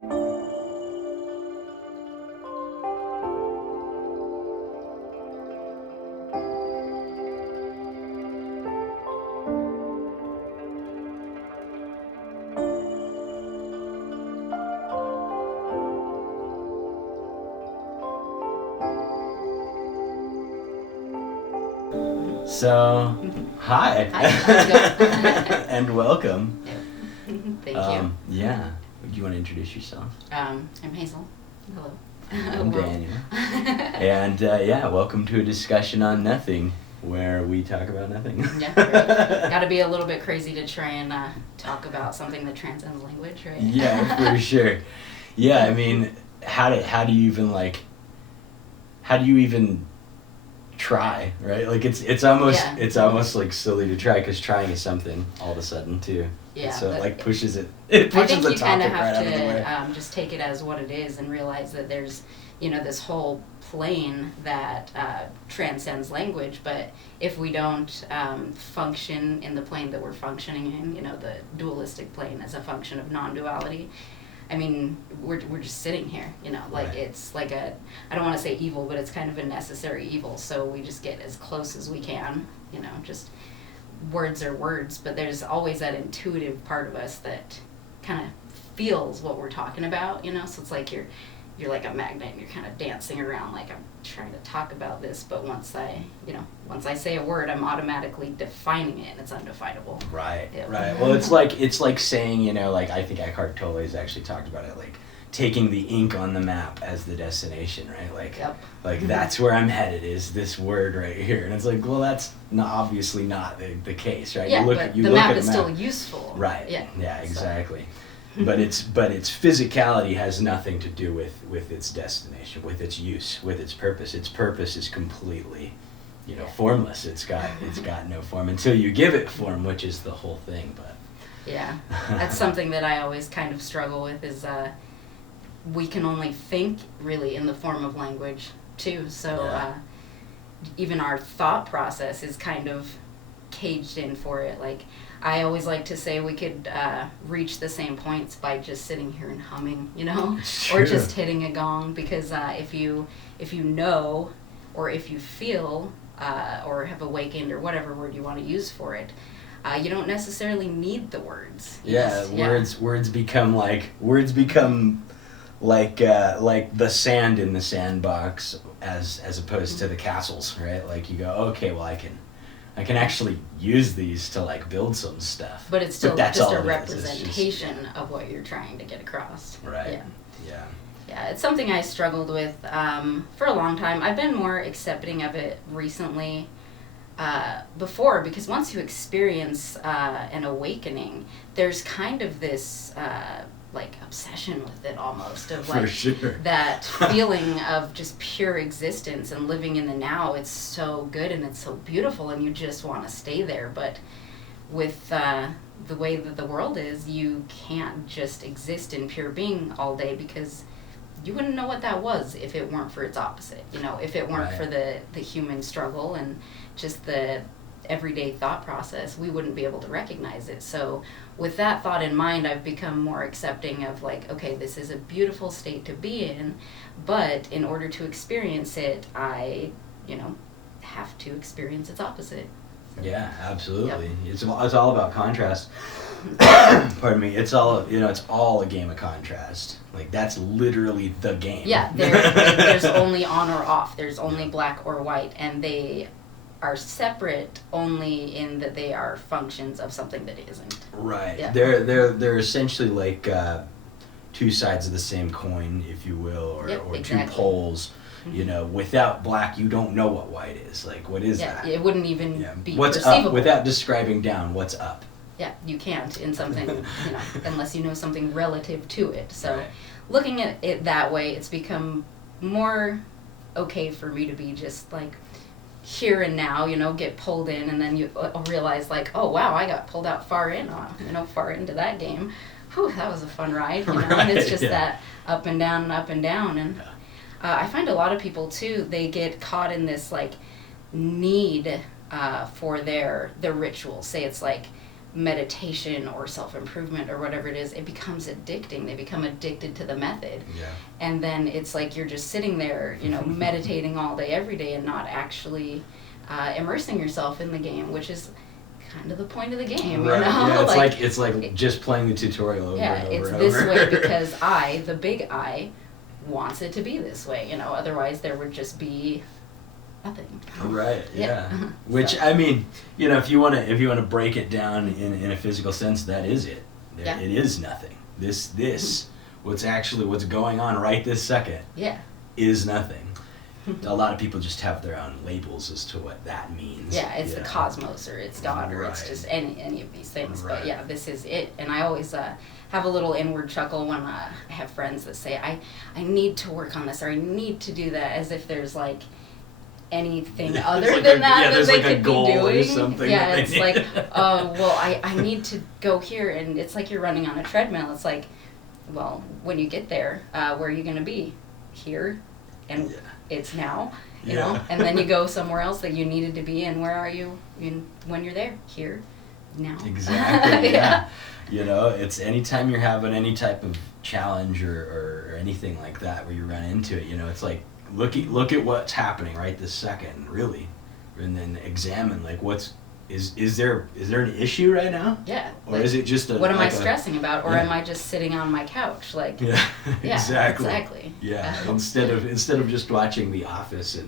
So, hi. Hi, how's it going? And welcome. Thank you. Yeah. Do you want to introduce yourself? I'm Hazel. Hello. I'm Daniel. And welcome to a discussion on nothing, where we talk about nothing. Yeah, right. Got to be a little bit crazy to try and talk about something that transcends language, right? Yeah, for sure. Yeah, I mean, how do you even try, right? Like it's almost like silly to try, because trying is something all of a sudden too. Yeah. So it like pushes the I think you topic kind of right have out of the way. to just take it as what it is and realize that there's, this whole plane that transcends language. But if we don't function in the plane that we're functioning in, the dualistic plane as a function of non-duality, I mean, we're just sitting here, like Right. It's like I don't want to say evil, but it's kind of a necessary evil. So we just get as close as we can, just words are words, but there's always that intuitive part of us that kind of feels what we're talking about, so it's like you're like a magnet and you're kind of dancing around like I'm trying to talk about this, but once I say a word, I'm automatically defining it and it's undefinable. Right, Yeah. right. Well, it's like saying, like I think Eckhart Tolle has actually talked about it, like taking the ink on the map as the destination, right? Like, Yep. like that's where I'm headed, is this word right here. And it's like, well, that's obviously not the case, right? Yeah, you but look the at map a is map. still useful. Right. Yeah. Yeah, So- exactly. But its physicality has nothing to do with its destination, with its use, with its purpose. Its purpose is completely, formless. It's got no form until you give it form, which is the whole thing. But Yeah, that's something that I always kind of struggle with is we can only think really in the form of language too. So Yeah. Even our thought process is kind of caged in for it. Like I always like to say we could reach the same points by just sitting here and humming, It's or true. just hitting a gong, because if you know, or if you feel, or have awakened, or whatever word you want to use for it, you don't necessarily need the words. Words become like the sand in the sandbox as opposed to the castles, right? Like you go, okay, well I can actually use these to like build some stuff. But it's still that's just all a it is. It's representation of what you're trying to get across. Right. Yeah. Yeah. Yeah, it's something I struggled with for a long time. I've been more accepting of it recently. Before, because once you experience an awakening, there's kind of this like obsession with it almost, of like For sure. that feeling of just pure existence and living in the now. It's so good and it's so beautiful and you just want to stay there. But with the way that the world is, you can't just exist in pure being all day, because you wouldn't know what that was if it weren't for its opposite. If it weren't Right. for the human struggle and just the everyday thought process, we wouldn't be able to recognize it. So with that thought in mind, I've become more accepting of like, okay, this is a beautiful state to be in, but in order to experience it, I, have to experience its opposite. Yeah, absolutely. Yep. It's all about contrast. Pardon me. It's all a game of contrast. Like that's literally the game. Yeah, there's only on or off. There's only black or white, and they are separate only in that they are functions of something that isn't. Right. Yeah. They're essentially like two sides of the same coin, if you will, or Yep, two exactly. poles. Without black, you don't know what white is. Like, what is Yeah, that? it wouldn't even be What's perceivable. up? Without describing down, what's up? Yeah, you can't in something, unless you know something relative to it. So Right. looking at it that way, it's become more okay for me to be just like here and now, get pulled in, and then you realize like, oh wow, I got pulled out far far into that game. Whew, that was a fun ride, and it's just that up and down and up and down. And I find a lot of people too, they get caught in this like need for their rituals. Say it's like meditation or self-improvement or whatever it is, it becomes addicting. They become addicted to the method. Yeah. And then it's like you're just sitting there, meditating all day, every day, and not actually immersing yourself in the game, which is kind of the point of the game, Right. Yeah, it's like just playing the tutorial over yeah, and over it's and this over. way because the big I, wants it to be this way. Otherwise there would just be nothing. Right. Yeah. Yeah. Which So. I mean, if you want to break it down in a physical sense, that is it. Yeah. It is nothing. This what's going on right this second. Yeah. Is nothing. A lot of people just have their own labels as to what that means. Yeah, it's the cosmos, or it's God, or it's Right. just any of these things. Right. But yeah, this is it. And I always have a little inward chuckle when I have friends that say, I need to work on this, or I need to do that, as if there's like anything Yeah, other there's than like that there's they like a could goal be or doing. something Yeah, that they it's need. like, well, I need to go here, and it's like you're running on a treadmill. It's like, well, when you get there, where are you going to be? Here, and Yeah. it's now. Yeah. And then you go somewhere else that you needed to be, and where are you when you're there? Here, now. Exactly. Yeah. It's anytime you're having any type of challenge or anything like that where you run into it, it's like look at what's happening right this second, really, and then examine like is there an issue right now? Yeah. Or is it just what am I stressing about, or am I just sitting on my couch like? Yeah. Yeah, exactly. Yeah. instead of just watching The Office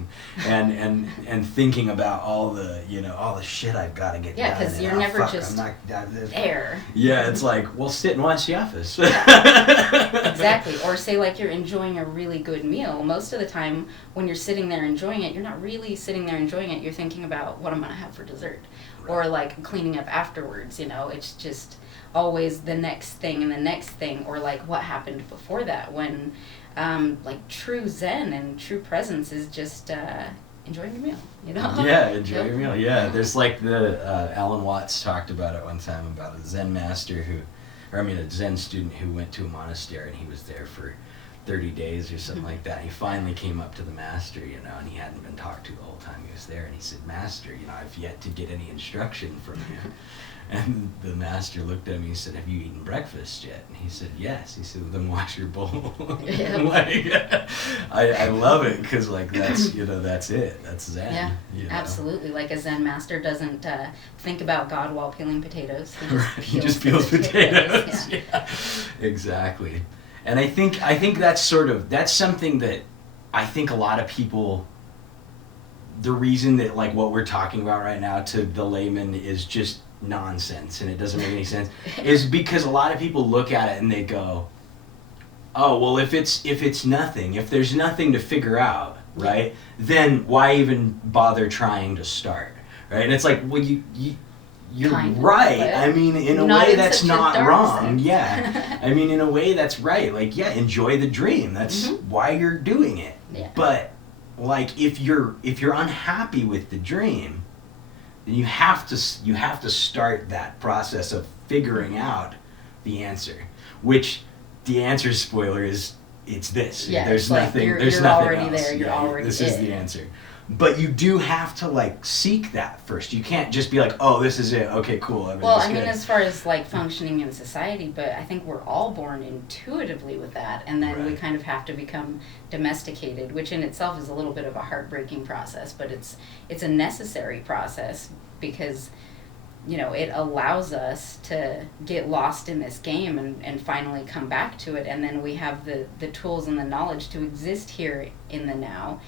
and thinking about all the all the shit I've got to get done. Yeah, because and, you're never just there. Yeah, it's like, well, sit and watch The Office. Yeah. Exactly. Or say like you're enjoying a really good meal. Most of the time when you're sitting there enjoying it, you're not really sitting there enjoying it. You're thinking about what I'm going to have for dessert. Right. Or like cleaning up afterwards, it's just always the next thing and the next thing, or like what happened before that, when like true Zen and true presence is just enjoying your meal, Yeah, enjoy your meal. Yeah, Yeah. there's like the Alan Watts talked about it one time about a Zen master a Zen student who went to a monastery, and he was there for 30 days or something like that. And he finally came up to the master, and he hadn't been talked to the whole time he was there. And he said, "Master, I've yet to get any instruction from you." And the master looked at him and he said, "Have you eaten breakfast yet?" And he said, "Yes." He said, "Well, then wash your bowl." Yeah. Like, I love it because like that's that's it. That's Zen. Yeah, absolutely. Like a Zen master doesn't think about God while peeling potatoes. He just He peels just peels potatoes. Yeah. Yeah, exactly. And I think that's something that I think a lot of people, the reason that like what we're talking about right now to the layman is just nonsense and it doesn't make any sense is because a lot of people look at it and they go, oh, well, if it's nothing, if there's nothing to figure out, right, then why even bother trying to start, right? And it's like, well, you're Kind of, right. but I mean, in a not way in that's such a not dark wrong. sense. Yeah. I mean, in a way that's right. Like, yeah, enjoy the dream. That's why you're doing it. Yeah. But like if you're unhappy with the dream, then you have to start that process of figuring out the answer, which the answer, spoiler, is it's this. Yeah, there's it's like nothing. you're There's nothing already else. there, you're already This is it. the answer. But you do have to like seek that first. You can't just be like, oh, this is it. Okay, cool. Well, I mean, as far as like functioning in society, but I think we're all born intuitively with that, and then we Right. kind of have to become domesticated, which in itself is a little bit of a heartbreaking process, but it's a necessary process because it allows us to get lost in this game and finally come back to it, and then we have the tools and the knowledge to exist here in the now,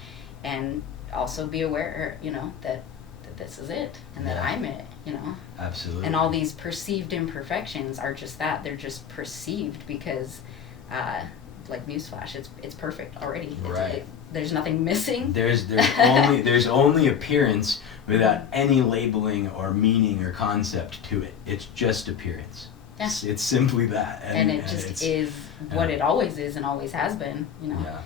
and also be aware, that this is it, and that I'm it, Absolutely. And all these perceived imperfections are just that. They're just perceived because, like newsflash, it's perfect already. Right. There's nothing missing. There's only appearance without any labeling or meaning or concept to it. It's just appearance. Yeah. It's simply that. And it just is what it always is and always has been, Yeah.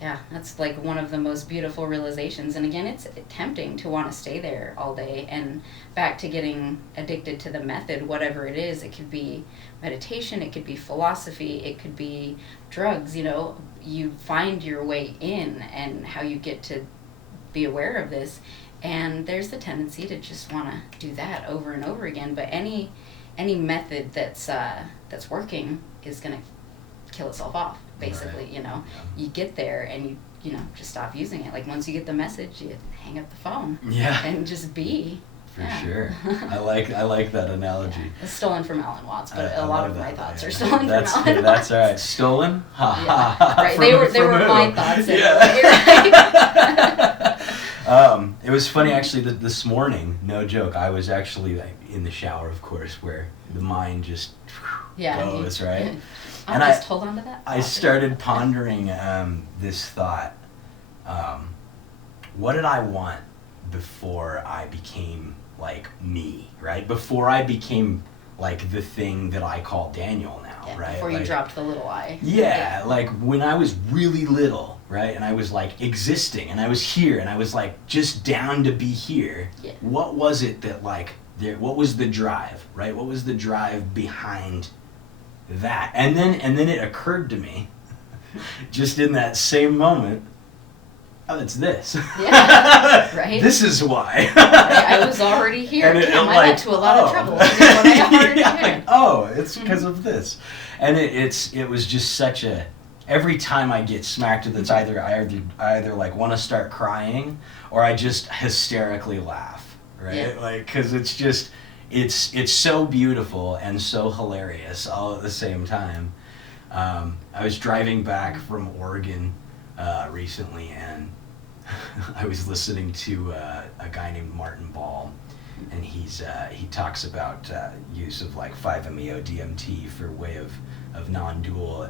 Yeah, that's like one of the most beautiful realizations. And again, it's tempting to want to stay there all day. And back to getting addicted to the method, whatever it is, it could be meditation, it could be philosophy, it could be drugs, you find your way in and how you get to be aware of this. And there's the tendency to just want to do that over and over again. But any any method that's working is gonna kill itself off, basically. Right. You know, Yeah. you get there and you know, just stop using it. Like once you get the message, you hang up the phone. Yeah. And just be. For Yeah. sure. I like that analogy. Yeah. It's stolen from Alan Watts, but I a lot love of my that. thoughts Yeah. are stolen from Alan Watts. That's all right. Stolen? Ha ha Yeah. ha. Right. They were who? my thoughts. Yeah. It was funny actually that this morning, no joke, I was actually like in the shower, of course, where the mind just goes, right? And just hold on to that. I started pondering this thought. What did I want before I became like me, right? Before I became like the thing that I call Daniel now, Yeah, right? before you like, dropped the little I. Yeah, like when I was really little, right? And I was like existing and I was here and I was like just down to be here. Yeah. What was it that like what was the drive, right? What was the drive behind that? And then it occurred to me just in that same moment, oh, it's this. Yeah, right. This is why. I was already here. And Damn, I got to a lot of trouble. When I already here. Oh, it's because of this. And it was just such a, every time I get smacked, it's I either like want to start crying or I just hysterically laugh, right? Yeah. Like, because it's just, it's so beautiful and so hilarious all at the same time. I was driving back from Oregon recently, and I was listening to a guy named Martin Ball, and he talks about use of like 5-MeO DMT for way of non-dual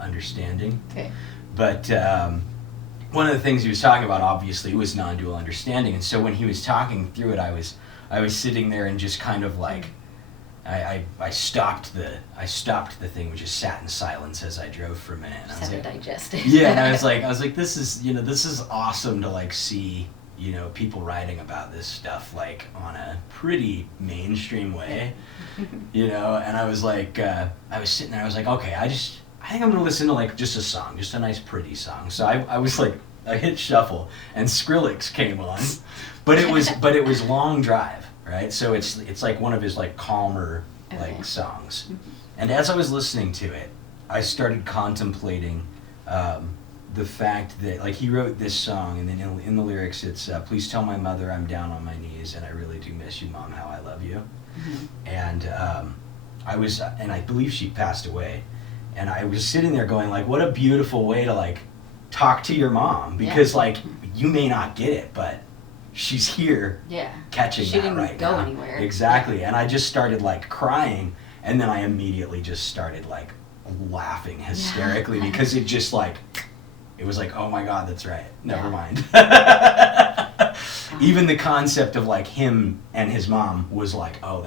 understanding. Okay. But one of the things he was talking about obviously was non-dual understanding, and so when he was talking through it, I was sitting there and just kind of like I stopped the thing, and just sat in silence as I drove for a minute. And Just had to digest it. yeah, and I was like, this is awesome to like see, people writing about this stuff like on a pretty mainstream way, and I was like, I was sitting there, I was like, okay, I think I'm gonna listen to like just a song, just a nice pretty song. So I was like, I hit shuffle and Skrillex came on, but it was Long Drive. Right, so it's like one of his like calmer like songs, and as I was listening to it, I started contemplating the fact that like he wrote this song, and then in the lyrics it's please tell my mother I'm down on my knees and I really do miss you, Mom, how I love you, and I believe she passed away, and I was sitting there going like, what a beautiful way to like talk to your mom, because like you may not get it, but she's here catching she that didn't right go now. anywhere. Exactly. And I just started like crying, and then I immediately just started like laughing hysterically because it just like, it was like, oh my God, that's right. Never mind. Even the concept of like him and his mom was like, oh,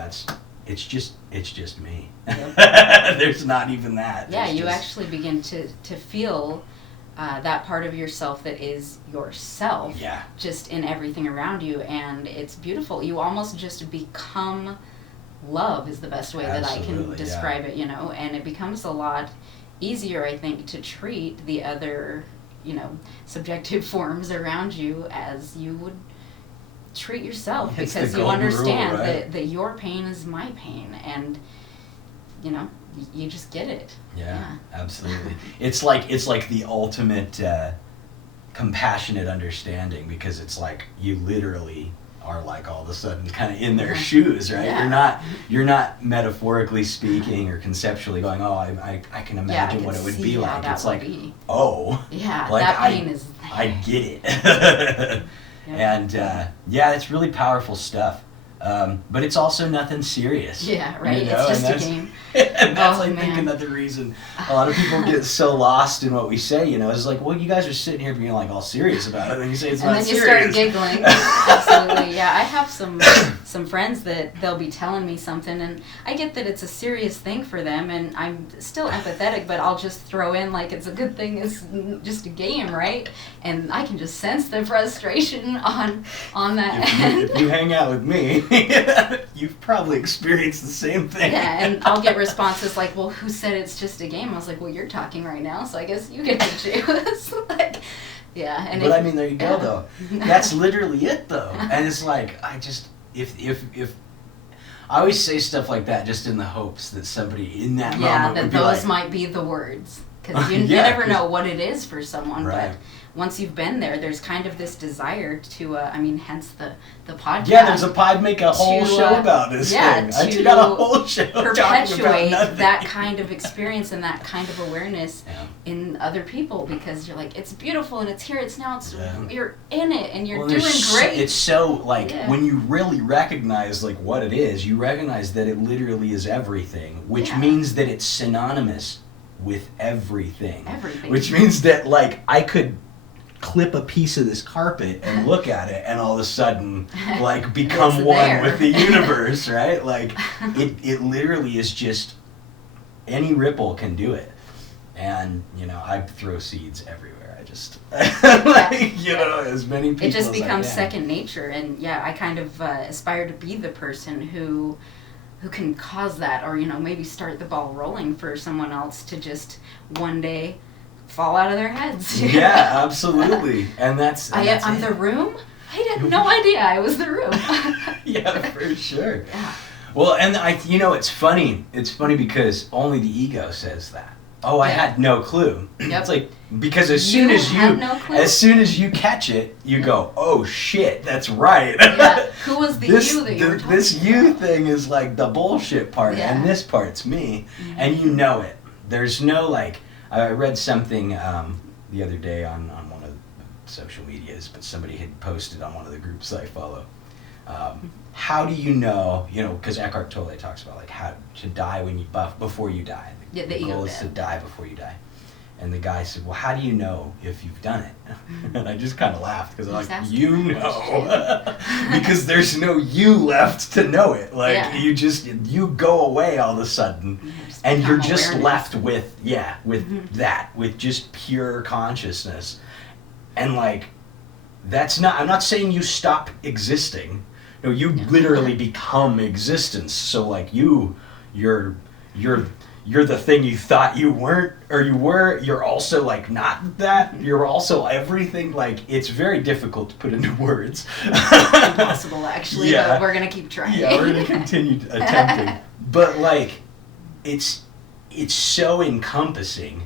it's just me. Yep. There's not even that. Yeah, There's you just, actually begin to feel that part of yourself that is yourself, just in everything around you, and it's beautiful. You almost just become love is the best way that I can describe it, and it becomes a lot easier, I think, to treat the other, subjective forms around you as you would treat yourself, it's because the you golden understand rule, right? that your pain is my pain, and you just get it. Yeah, absolutely. It's like the ultimate compassionate understanding, because it's like you literally are like all of a sudden kind of in their shoes, right? Yeah. You're not metaphorically speaking or conceptually going, oh, I can imagine what it would be like. It's like, oh, yeah, like that pain is. I get it. And it's really powerful stuff. But it's also nothing serious. Yeah, right. It's just a game. And that's think another reason a lot of people get so lost in what we say, is like, well, you guys are sitting here being like all serious about it, and you say it's not serious. And then you start giggling. Absolutely, yeah. I have some friends that they'll be telling me something, and I get that it's a serious thing for them, and I'm still empathetic, but I'll just throw in like it's a good thing, it's just a game, right? And I can just sense the frustration on that end. If you hang out with me, you've probably experienced the same thing. Yeah, and I'll get responses like, well, who said it's just a game? I was like, well, you're talking right now, so I guess you get to choose. Like, yeah. And but I mean, there you go, though. That's literally it, though. And it's like, if I always say stuff like that just in the hopes that somebody in that moment that would be those like, might be the words. Because you Yeah, never 'cause- know what it is for someone, Right. but once you've been there, there's kind of this desire to, hence the podcast. yeah, there's a pod make a whole to, show about this yeah, thing. I to got a whole show talking about perpetuate nothing. that kind of experience and that kind of awareness Yeah. in other people, because you're like, it's beautiful and it's here, it's now, it's Yeah. you're in it and you're Well, doing there's great. it's so like Yeah. when you really recognize like what it is, you recognize that it literally is everything, which Yeah. means that it's synonymous with everything. Everything. Which means that like I could clip a piece of this carpet and look at it and all of a sudden like become It's one there. with the universe, right? Like it literally is just any ripple can do it. And you know, I throw seeds everywhere. I just like you know, as many people It just as I becomes can. second nature, and yeah, I kind of aspire to be the person who can cause that, or you know, maybe start the ball rolling for someone else to just one day fall out of their heads. Yeah, absolutely. And that's I'm it. the room? I had no idea I was the room. Yeah, for sure. Yeah. Well, and you know, it's funny. It's funny because only the ego says that. Oh, I Yeah. had no clue. Yep. It's like because as You soon had as no clue? you catch it, you go, "Oh shit, that's right." Yeah. Who was the this you that you were talking this you about? thing is like the bullshit part, Yeah. and this part's me, Mhm. and you know it. There's no like. I read something the other day on one of the social medias, but somebody had posted on one of the groups that I follow. How do you know? You know, because Eckhart Tolle talks about like how to die when you before you die. Yeah, the the ego goal is death. to die before you die. And the guy said, "Well, how do you know if you've done it?" And I just kind of laughed because I'm He's like, asking "You that know," because there's no you left to know it. Like Yeah. you go away all of a sudden, Yeah, just and you're become just awareness. left with Mhm. that, with just pure consciousness, and like that's not. I'm not saying you stop existing. No, you literally become existence. So like you're the thing you thought you weren't or you were. You're also like not that. You're also everything. Like it's very difficult to put into words. Impossible, actually, Yeah. but we're gonna keep trying. Yeah, we're gonna continue attempting. But like, it's so encompassing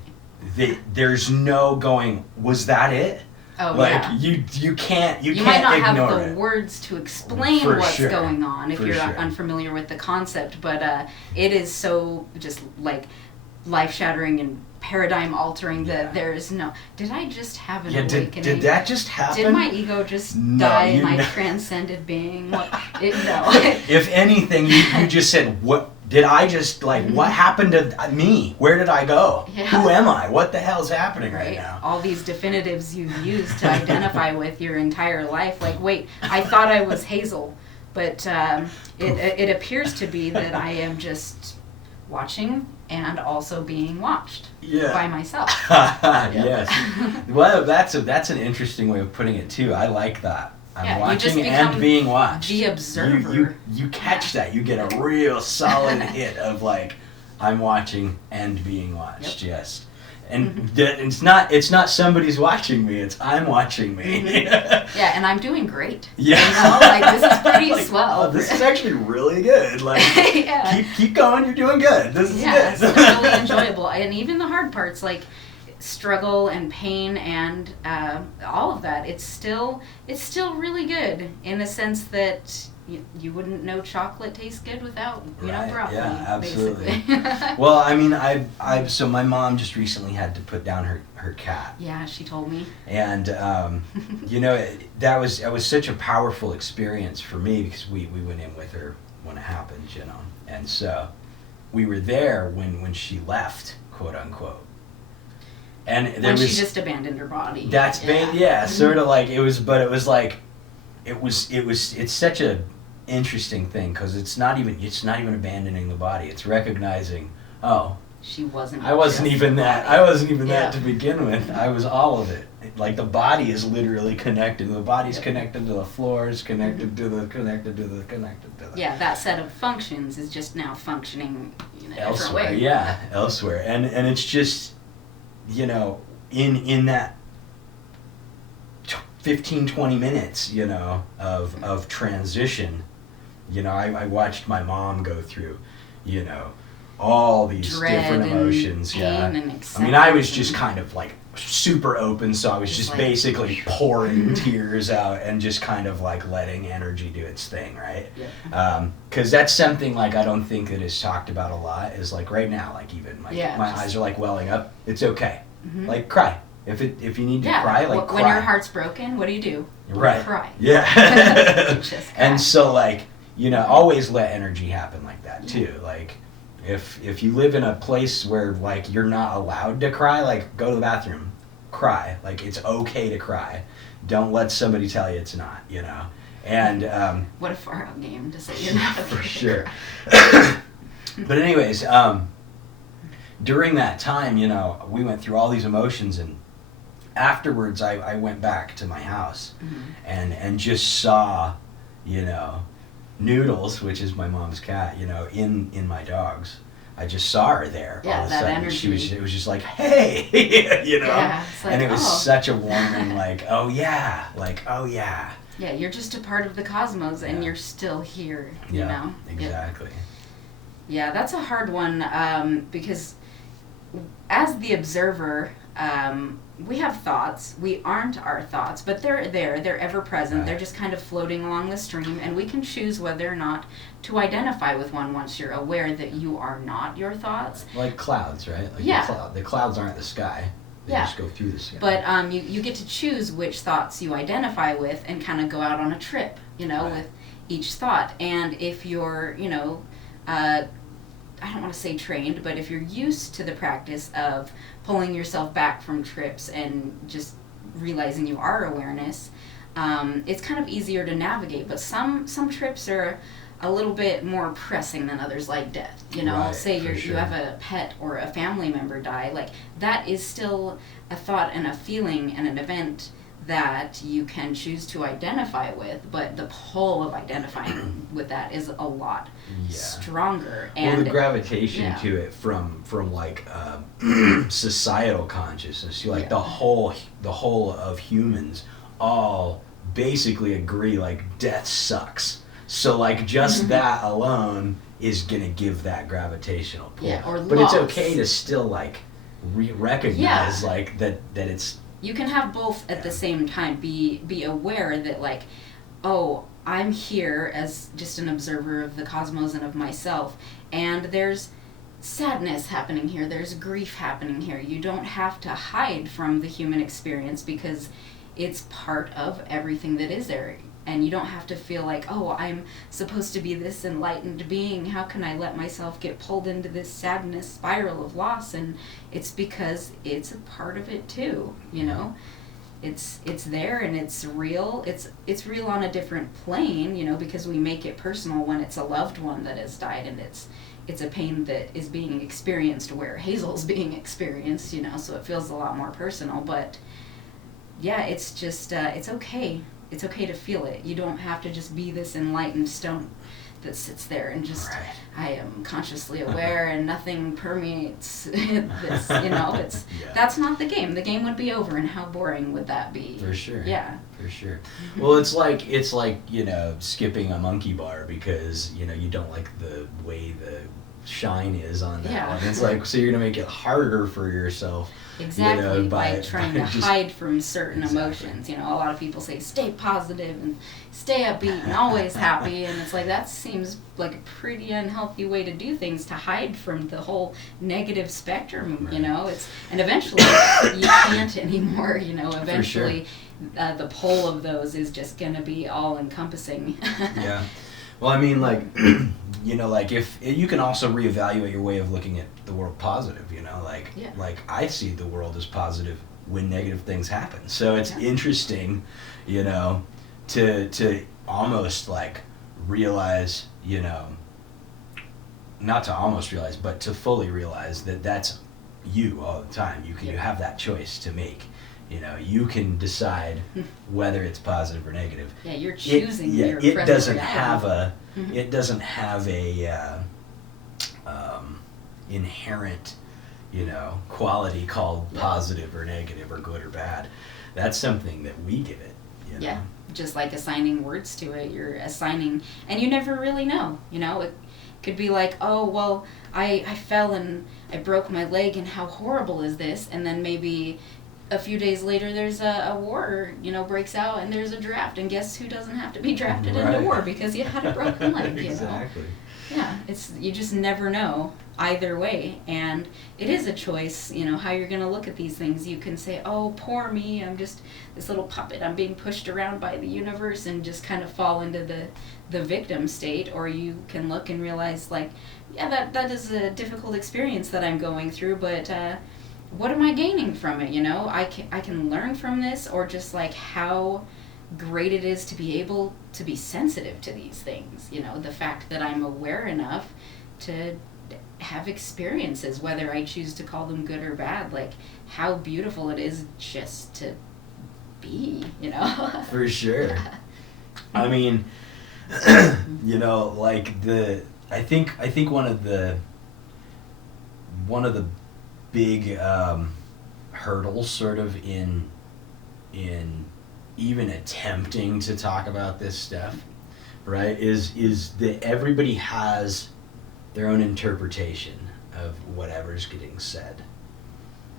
that there's no going. Was that it? Oh, Like yeah. you can't You can't might not have ignore the it. words to explain For what's sure. going on if For you're sure. unfamiliar with the concept, but it is so just like life-shattering and paradigm-altering Yeah. that there is no... Did I just have an Yeah, awakening? did that just happen? Did my ego just No, die in you my know- transcended being? No. If anything, you just said, what did I just, like, what happened to me? Where did I go? Yeah. Who am I? What the hell's happening right now? All these definitives you've used to identify with your entire life. Like, wait, I thought I was Hazel, but it appears to be that I am just watching and also being watched Yeah. by myself. Yes. Well, that's an interesting way of putting it, too. I like that. I'm Yeah, you just watching become and being watched. the observer. You catch that. You get a real solid hit of, like, I'm watching and being watched, yes. And that it's not somebody's watching me, it's I'm watching me. Yeah, and I'm doing great. Yeah. You know, like, this is pretty Like, swell. oh, this is actually really good. Like, Yeah. keep going, you're doing good. This is Yeah, good. it's really enjoyable. And even the hard parts, like struggle and pain and all of that, it's still really good in the sense that you wouldn't know chocolate tastes good without Right, broccoli. yeah, absolutely. Basically. Well, I mean, so my mom just recently had to put down her cat. Yeah, she told me. And you know, that was such a powerful experience for me because we went in with her when it happened, you know, and so we were there when she left, quote unquote. And there When was she just abandoned her body. that's sort of like it was, but it was like it's such a interesting thing because it's not even abandoning the body. It's recognizing, oh, She wasn't. I wasn't just even the that. body. I wasn't even Yeah. that to begin with. I was all of it. Like the body is literally connected. The body's Yep. connected to the floors, connected to the. Yeah, that set of functions is just now functioning in a different Elsewhere, way. yeah, elsewhere, and it's just, you know, in that 15-20 minutes, you know, of transition, You know, I watched my mom go through, you know, all these Dread different emotions. and Yeah. pain and I mean, I was acceptance just kind of like super open, so I was just like- basically pouring tears out and just kind of like letting energy do its thing, right? Yeah. Because that's something like I don't think that is talked about a lot. Is like right now, like even my eyes are like welling up. It's okay. Mhm. Like cry if you need to cry, like when cry. your heart's broken, what do you do? Right. Cry. Yeah. Just cry. And so like, you know, always let energy happen like that too. Like if you live in a place where like you're not allowed to cry, like go to the bathroom, cry. Like it's okay to cry. Don't let somebody tell you it's not, you know. And what a far out game to say you're not okay. for sure. But anyways, during that time, you know, we went through all these emotions, and afterwards I went back to my house and just saw, you know, Noodles, which is my mom's cat, you know, in my dogs. I just saw her there all of a that sudden. energy. It was just like, hey, you know. Yeah, it's like, and it was oh. such a warming, like, oh yeah, like, oh yeah. Yeah, you're just a part of the cosmos, and you're still here, you know? Exactly. Yeah, that's a hard one, because as the observer, we have thoughts. We aren't our thoughts, but they're there. They're ever present. Right. They're just kind of floating along the stream, and we can choose whether or not to identify with one once you're aware that you are not your thoughts. Like clouds, right? Like Yeah. the clouds aren't the sky. They Yeah. just go through the sky. But you get to choose which thoughts you identify with and kind of go out on a trip, you know, Right. with each thought. And if you're, you know, I don't want to say trained, but if you're used to the practice of pulling yourself back from trips and just realizing you are awareness, it's kind of easier to navigate. But some trips are a little bit more pressing than others, like death. You know, Right, say for you sure. have a pet or a family member die, like that is still a thought and a feeling and an event that you can choose to identify with, but the pull of identifying with that is a lot stronger. And well, the gravitation yeah. to it from like societal consciousness, like Yeah. the whole of humans all basically agree like death sucks. So like just that alone is gonna give that gravitational pull. Yeah, or but it's loss. okay to still like recognize like that it's. You can have both at the same time. Be aware that like, oh, I'm here as just an observer of the cosmos and of myself, and there's sadness happening here, there's grief happening here. You don't have to hide from the human experience because it's part of everything that is there. And you don't have to feel like, oh, I'm supposed to be this enlightened being. How can I let myself get pulled into this sadness spiral of loss? And it's because it's a part of it too, you know? It's there and it's real. It's real on a different plane, you know, because we make it personal when it's a loved one that has died, and it's a pain that is being experienced where Hazel's being experienced, you know, so it feels a lot more personal. But yeah, it's just, it's okay. It's okay to feel it. You don't have to just be this enlightened stone that sits there and just, I am consciously aware and nothing permeates this, you know, that's not the game. The game would be over, and how boring would that be? For sure. Yeah. For sure. Well, it's like, you know, skipping a monkey bar because, you know, you don't like the way the shine is on that one. It's like, so you're going to make it harder for yourself. Exactly, you know, by trying to just hide from certain emotions. You know, a lot of people say stay positive and stay upbeat and always happy, and it's like that seems like a pretty unhealthy way to do things, to hide from the whole negative spectrum. You know, and eventually you can't anymore. You know, eventually the pull of those is just going to be all encompassing. Yeah. Well, I mean, like, you know, like if you can also reevaluate your way of looking at the world positive, you know, like I see the world as positive when negative things happen. So it's interesting, you know, to almost like realize, you know, not to almost realize, but to fully realize that that's you all the time. You have that choice to make. You know, you can decide whether it's positive or negative. Yeah, you're choosing your it present doesn't reality. have a it doesn't have a inherent, you know, quality called positive or negative or good or bad. That's something that we give it, you know. just like assigning words to it, you're assigning, and you never really know, you know, it could be like, oh, well, I fell and I broke my leg, and how horrible is this? And then maybe a few days later there's a war, you know, breaks out, and there's a draft, and guess who doesn't have to be drafted into war because you had a broken leg, you exactly. know? Yeah, you just never know either way, and it is a choice, you know, how you're going to look at these things. You can say, oh, poor me, I'm just this little puppet, I'm being pushed around by the universe, and just kind of fall into the victim state, or you can look and realize, like, yeah, that is a difficult experience that I'm going through, but what am I gaining from it, you know? I can learn from this, or just like how great it is to be able to be sensitive to these things, you know, the fact that I'm aware enough to have experiences, whether I choose to call them good or bad, like how beautiful it is just to be, you know. For sure. Yeah. I mean, you know, like I think one of the big hurdles sort of in even attempting to talk about this stuff, right, is that everybody has their own interpretation of whatever's getting said.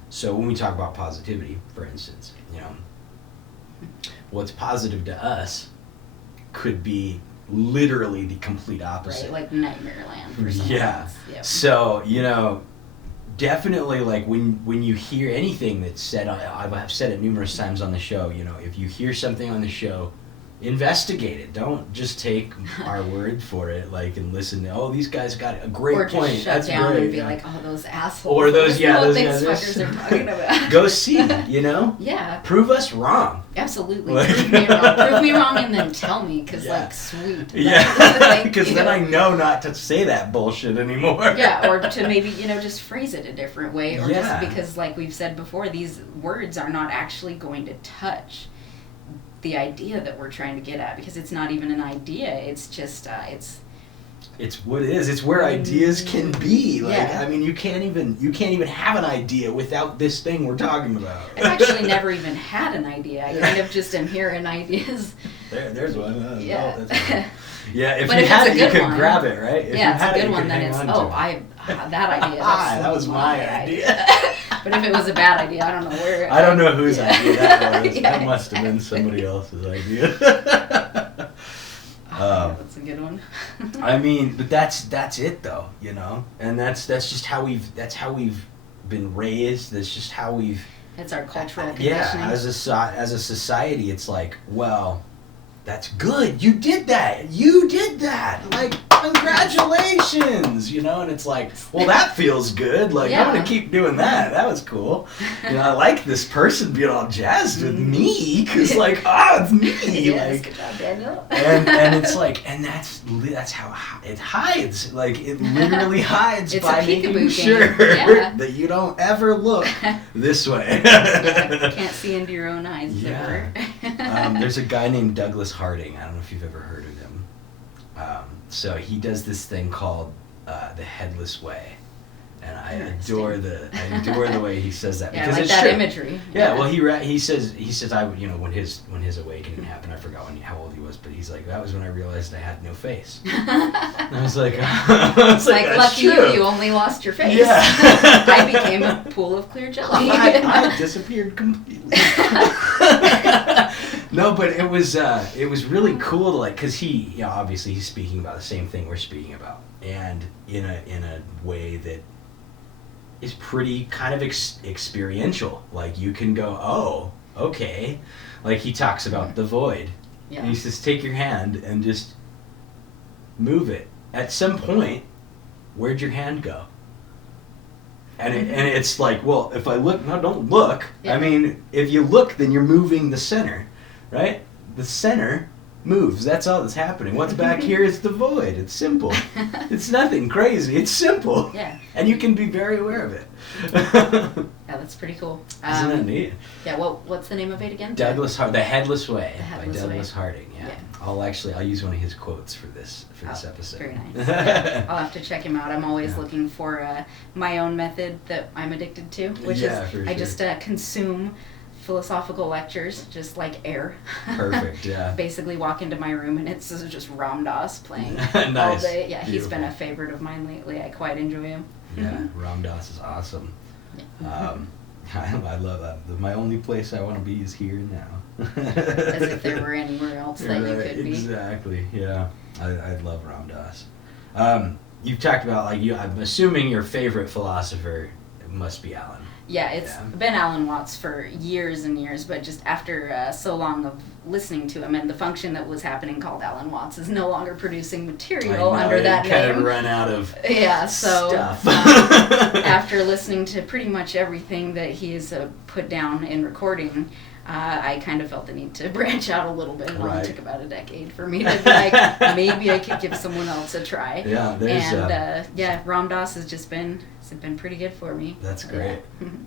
So when we talk about positivity, for instance, you know, what's positive to us could be literally the complete opposite. Right, like nightmare land for someone else. Yep. So, you know, definitely, like, when you hear anything that's said, I've said it numerous times on the show, you know, if you hear something on the show, investigate it. Don't just take our word for it, like, and listen to, oh, these guys got a great point. Or just shut That's down great. and be like, oh, those assholes. Or those guys fuckers are talking about. Go see, you know? Yeah. Prove us wrong. Absolutely. Like, Prove me wrong. Prove me wrong and then tell me, because, like, sweet. Yeah. Because then I know not to say that bullshit anymore. Yeah, or to maybe, you know, just phrase it a different way. Or Yeah. just because, like we've said before, these words are not actually going to touch the idea that we're trying to get at, because it's not even an idea. It's just, It's what it is. It's where ideas can be. Like, Yeah. I mean, you can't even have an idea without this thing we're talking about. I've actually never even had an idea. I kind of just am hearing ideas. There's one. Yeah. Oh, that's one. Yeah, if But you if had it's it, a you good could one, grab it, right? If Yeah, you it's had a it, good you one. could Then hang it's, on to oh, it. that idea. That was my idea. But if it was a bad idea, I don't know where. I don't know whose idea that was. Yeah, That must have been somebody else's idea. That's a good one. I mean, but that's it though, you know, and that's just how we've been raised. That's just how we've. It's our cultural conditioning. Yeah, as a society, it's like, well, that's good. You did that. Like, congratulations, you know? And it's like, well, that feels good. Like, Yeah. I'm going to keep doing that. That was cool. You know, I like this person being all jazzed with me because, like, oh, it's me. Yes, Like, good job, Daniel. and it's like, and that's how it hides. Like, it literally hides It's by a peekaboo making game. sure Yeah. that you don't ever look this way. Yeah, you can't see into your own eyes. Yeah. Ever. There's a guy named Douglas Harding. I don't know if you've ever heard of him. So he does this thing called the Headless Way, and I adore the way he says that, Yeah, because I like it's that true. imagery. Yeah, well, he says when his awakening happened, I forgot how old he was, but he's like, that was when I realized I had no face. And I was like, It's like that's lucky true. you only lost your face. Yeah. I became a pool of clear jelly. I disappeared completely. No, but it was really cool to, like, because he, you know, obviously he's speaking about the same thing we're speaking about, and in a way that is pretty kind of experiential. Like, you can go, oh, okay. Like, he talks about the void. Yeah. And he says, take your hand and just move it. At some point, where'd your hand go? And it's like, well, if I look, no, don't look. Yeah. I mean, if you look, then you're moving the center, right? The center moves. That's all that's happening. What's back here is the void. It's simple. It's nothing crazy. It's simple. Yeah. And you can be very aware of it. Yeah, that's pretty cool. Isn't that neat? Yeah, what's the name of it again? The Headless Way The Headless by Douglas Way. Harding. Yeah. Yeah. I'll use one of his quotes for this episode. Very nice. Yeah, I'll have to check him out. I'm always Yeah. looking for my own method that I'm addicted to, which Yeah, is for I sure. just consume philosophical lectures, just like air. Perfect, yeah. Basically walk into my room and it's just Ram Dass playing Nice. all day. Yeah, Beautiful. he's been a favorite of mine lately. I quite enjoy him. Yeah, Ram Dass is awesome. I love that. My only place I want to be is here now. As if there were anywhere else that you could be. Exactly, yeah. I love Ram Dass. You've talked about, like, I'm assuming your favorite philosopher must be Alan. Yeah, it's been Alan Watts for years and years, but just after so long of listening to him, and the function that was happening called Alan Watts is no longer producing material under that name. Kind of run out of stuff. After listening to pretty much everything that he has put down in recording, I kind of felt the need to branch out a little bit. It only took about a decade for me to be like, maybe I could give someone else a try. Yeah, there's Ram Dass has just been pretty good for me. That's great.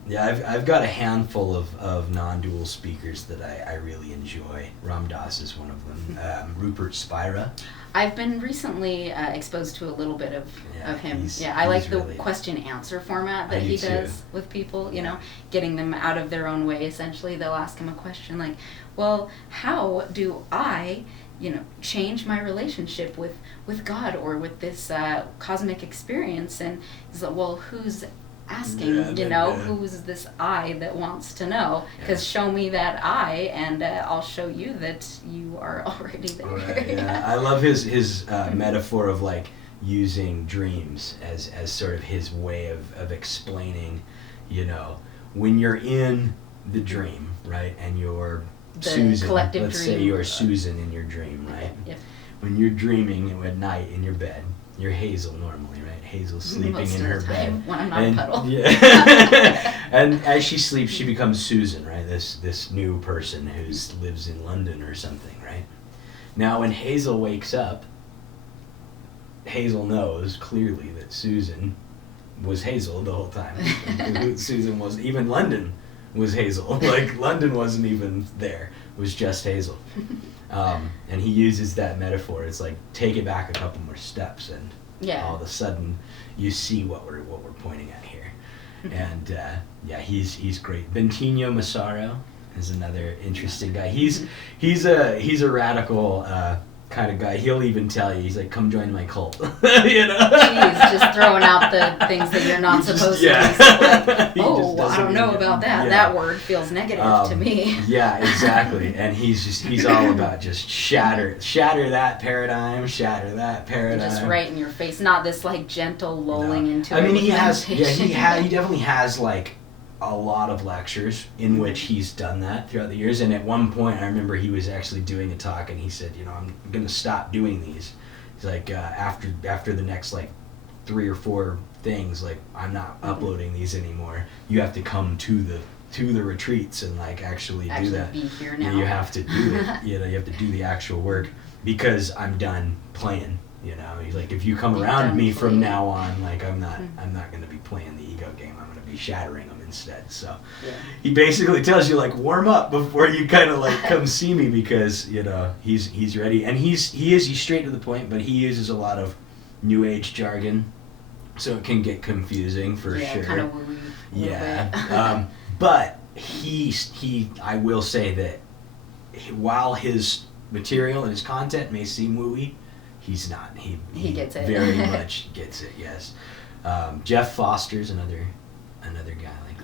Yeah, I've got a handful of non-dual speakers that I really enjoy. Ram Dass is one of them. Rupert Spira. I've been recently exposed to a little bit of him. I like the really question-answer format that he does with people, you know, getting them out of their own way, essentially. They'll ask him a question like, well, how do I, change my relationship with God or with this cosmic experience? And he's like, well, who's asking, who's this I that wants to know? Because show me that I, and I'll show you that you are already there. Right, yeah. I love his metaphor of, like, using dreams as sort of his way of explaining, when you're in the dream, right, and you're Susan, let's say you're Susan in your dream, right? Yep. When you're dreaming at night in your bed, you're Hazel normally, right? Hazel's sleeping Most in of her the time bed. when I'm not a puddle. Yeah. And as she sleeps, she becomes Susan, right? This new person who lives in London or something, right? Now, when Hazel wakes up, Hazel knows clearly that Susan was Hazel the whole time. Susan was, even London was Hazel. Like, London wasn't even there. It was just Hazel. And he uses that metaphor. It's like, take it back a couple more steps, and all of a sudden you see what we're pointing at here. And he's great. Bentinho Massaro is another interesting guy. He's a radical kind of guy. He'll even tell you, he's like, come join my cult. Jeez, just throwing out the things that you're not supposed to be. Like, I don't know about that. That word feels negative to me. Yeah, exactly. And he's all about just shatter that paradigm, Just right in your face. Not this, like, gentle lulling into it. I mean, he definitely has, like, a lot of lectures in which he's done that throughout the years. And at one point, I remember he was actually doing a talk, and he said, I'm going to stop doing these. He's like, after the next, like, 3 or 4 things, like, I'm not uploading these anymore. You have to come to the retreats and, like, actually do that. Be here now. You have to do it. You have to do the actual work, because I'm done playing. He's like, if you come around me from now on, like, I'm not going to be playing the ego game. I'm going to be shattering them instead. So he basically tells you, like, warm up before you kind of, like, come see me, because he's ready, and he's straight to the point, but he uses a lot of new age jargon, so it can get confusing for sure. Kind of woo-woo. Yeah. But I will say that while his material and his content may seem wooey, he's not. He gets it. Very much gets it. Yes. Jeff Foster's another guy like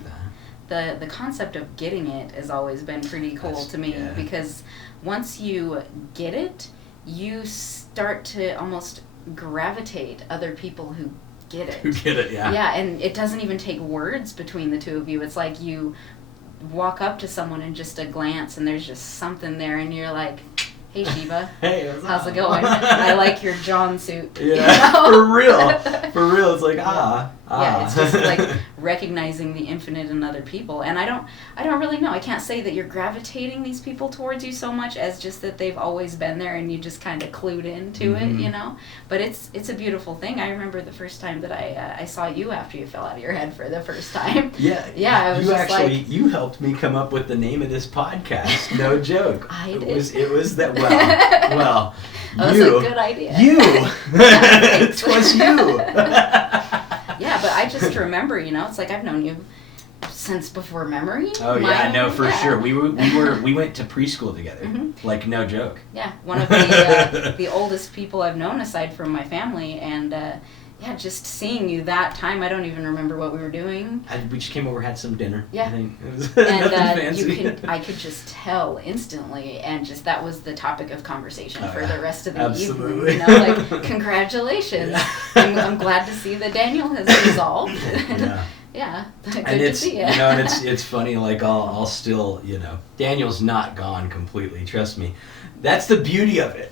that. The concept of getting it has always been pretty cool to me, because once you get it, you start to almost gravitate other people who get it. Who get it, yeah. Yeah, and it doesn't even take words between the two of you. It's like you walk up to someone in just a glance, and there's just something there, and you're like, hey, Shiva. Hey, how's it going? I like your John suit. Yeah, for real. It's like, Yeah, it's just like recognizing the infinite in other people. And I don't really know. I can't say that you're gravitating these people towards you so much as just that they've always been there and you just kind of clued into it, But it's a beautiful thing. I remember the first time that I saw you after you fell out of your head for the first time. Yeah. Yeah, I was you helped me come up with the name of this podcast. No joke. I did. It was that, well, that was a good idea. It was you. Yeah, but I just remember, it's like I've known you since before memory. Oh yeah, no, for sure. We went to preschool together. Mm-hmm. Like, no joke. Yeah, one of the oldest people I've known aside from my family, and yeah, just seeing you that time, I don't even remember what we were doing. We just came over, had some dinner. Yeah, I think. It was and fancy. I could just tell instantly, and just that was the topic of conversation for the rest of the Absolutely. evening. You know, like, congratulations! Yeah. I'm glad to see that Daniel has resolved. Yeah. Yeah, good And to see you. You know, and it's funny. Like, I'll still, you know, Daniel's not gone completely. Trust me. That's the beauty of it.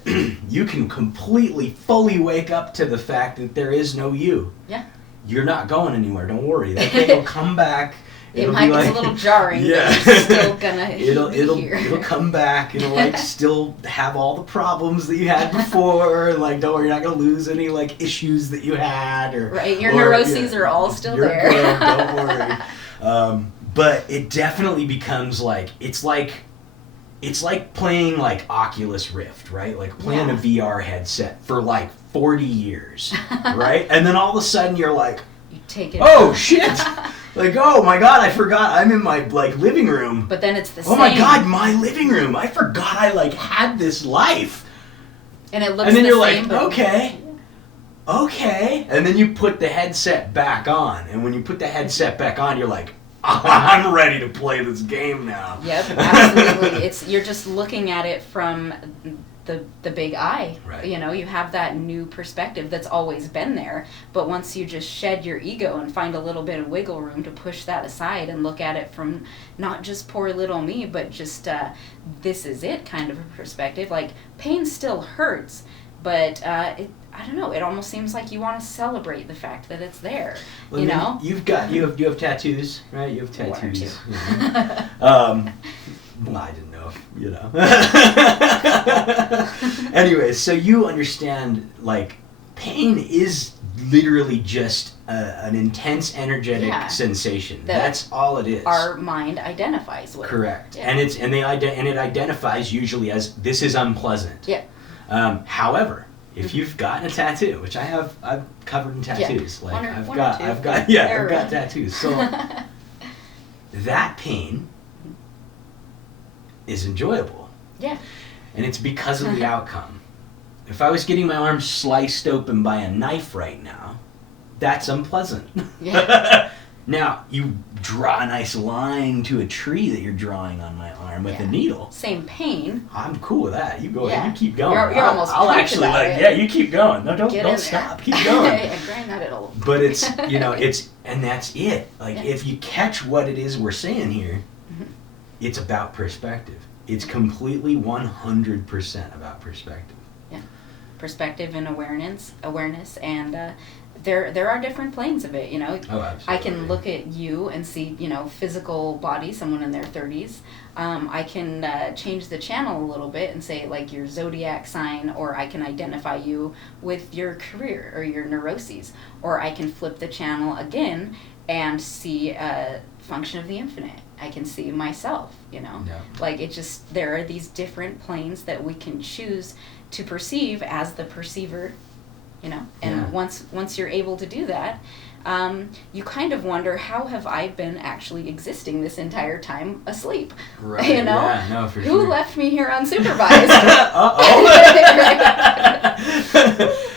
You can completely, fully wake up to the fact that there is no you. Yeah. You're not going anywhere. Don't worry. That thing will come back. It might be like, a little jarring, yeah. but you're still gonna it'll be here. It'll come back. It'll like still have all the problems that you had before. And like, don't worry, you're not gonna lose any like issues that you had or right. Your neuroses are all still you're there. Good, don't worry. But it definitely becomes like it's like playing like Oculus Rift, right? Like playing a VR headset for like 40 years, right? And then all of a sudden you're like, you take it. Oh shit! Like, oh my god, I forgot I'm in my like living room. But then it's the same. Oh my god, my living room! I forgot I like had this life. And it looks. And then the you're same, like, okay. And then you put the headset back on, and when you put the headset back on, you're like, I'm ready to play this game now. Yep, absolutely. You're just looking at it from the big eye. Right. You know, you have that new perspective that's always been there, but once you just shed your ego and find a little bit of wiggle room to push that aside and look at it from not just poor little me, but just this is it kind of a perspective. Like, pain still hurts, but I don't know, it almost seems like you want to celebrate the fact that it's there. Well, you know? You have tattoos, right? You have tattoos. Well, I didn't know, you know. Anyways, so you understand, like, pain is literally just an intense, energetic sensation. That's all it is. Our mind identifies with. Correct, Yeah. and it identifies usually as this is unpleasant. Yeah. However, if you've gotten a tattoo, which I've covered in tattoos, like I've got tattoos. So that pain is enjoyable. Yeah. And it's because of the outcome. If I was getting my arm sliced open by a knife right now, that's unpleasant. Yeah. Now, you draw a nice line to a tree that you're drawing on my arm with a needle. Same pain. I'm cool with that. You go ahead. You keep going. You're almost I'll actually about like, it. you keep going. No, don't stop. Keep going. Grind that it'll. But it's, and that's it. Like, if you catch what it is we're saying here, it's about perspective. It's completely 100% about perspective. Yeah. Perspective and awareness, and there are different planes of it, you know. Oh, absolutely. I can look at you and see, physical body, someone in their 30s. I can change the channel a little bit and say, like, your zodiac sign, or I can identify you with your career or your neuroses. Or I can flip the channel again and see a function of the infinite. I can see myself, Yeah. Like, there are these different planes that we can choose to perceive as the perceiver, and once you're able to do that, you kind of wonder, how have I been actually existing this entire time asleep? Right. Yeah, no, for Who sure. left me here unsupervised?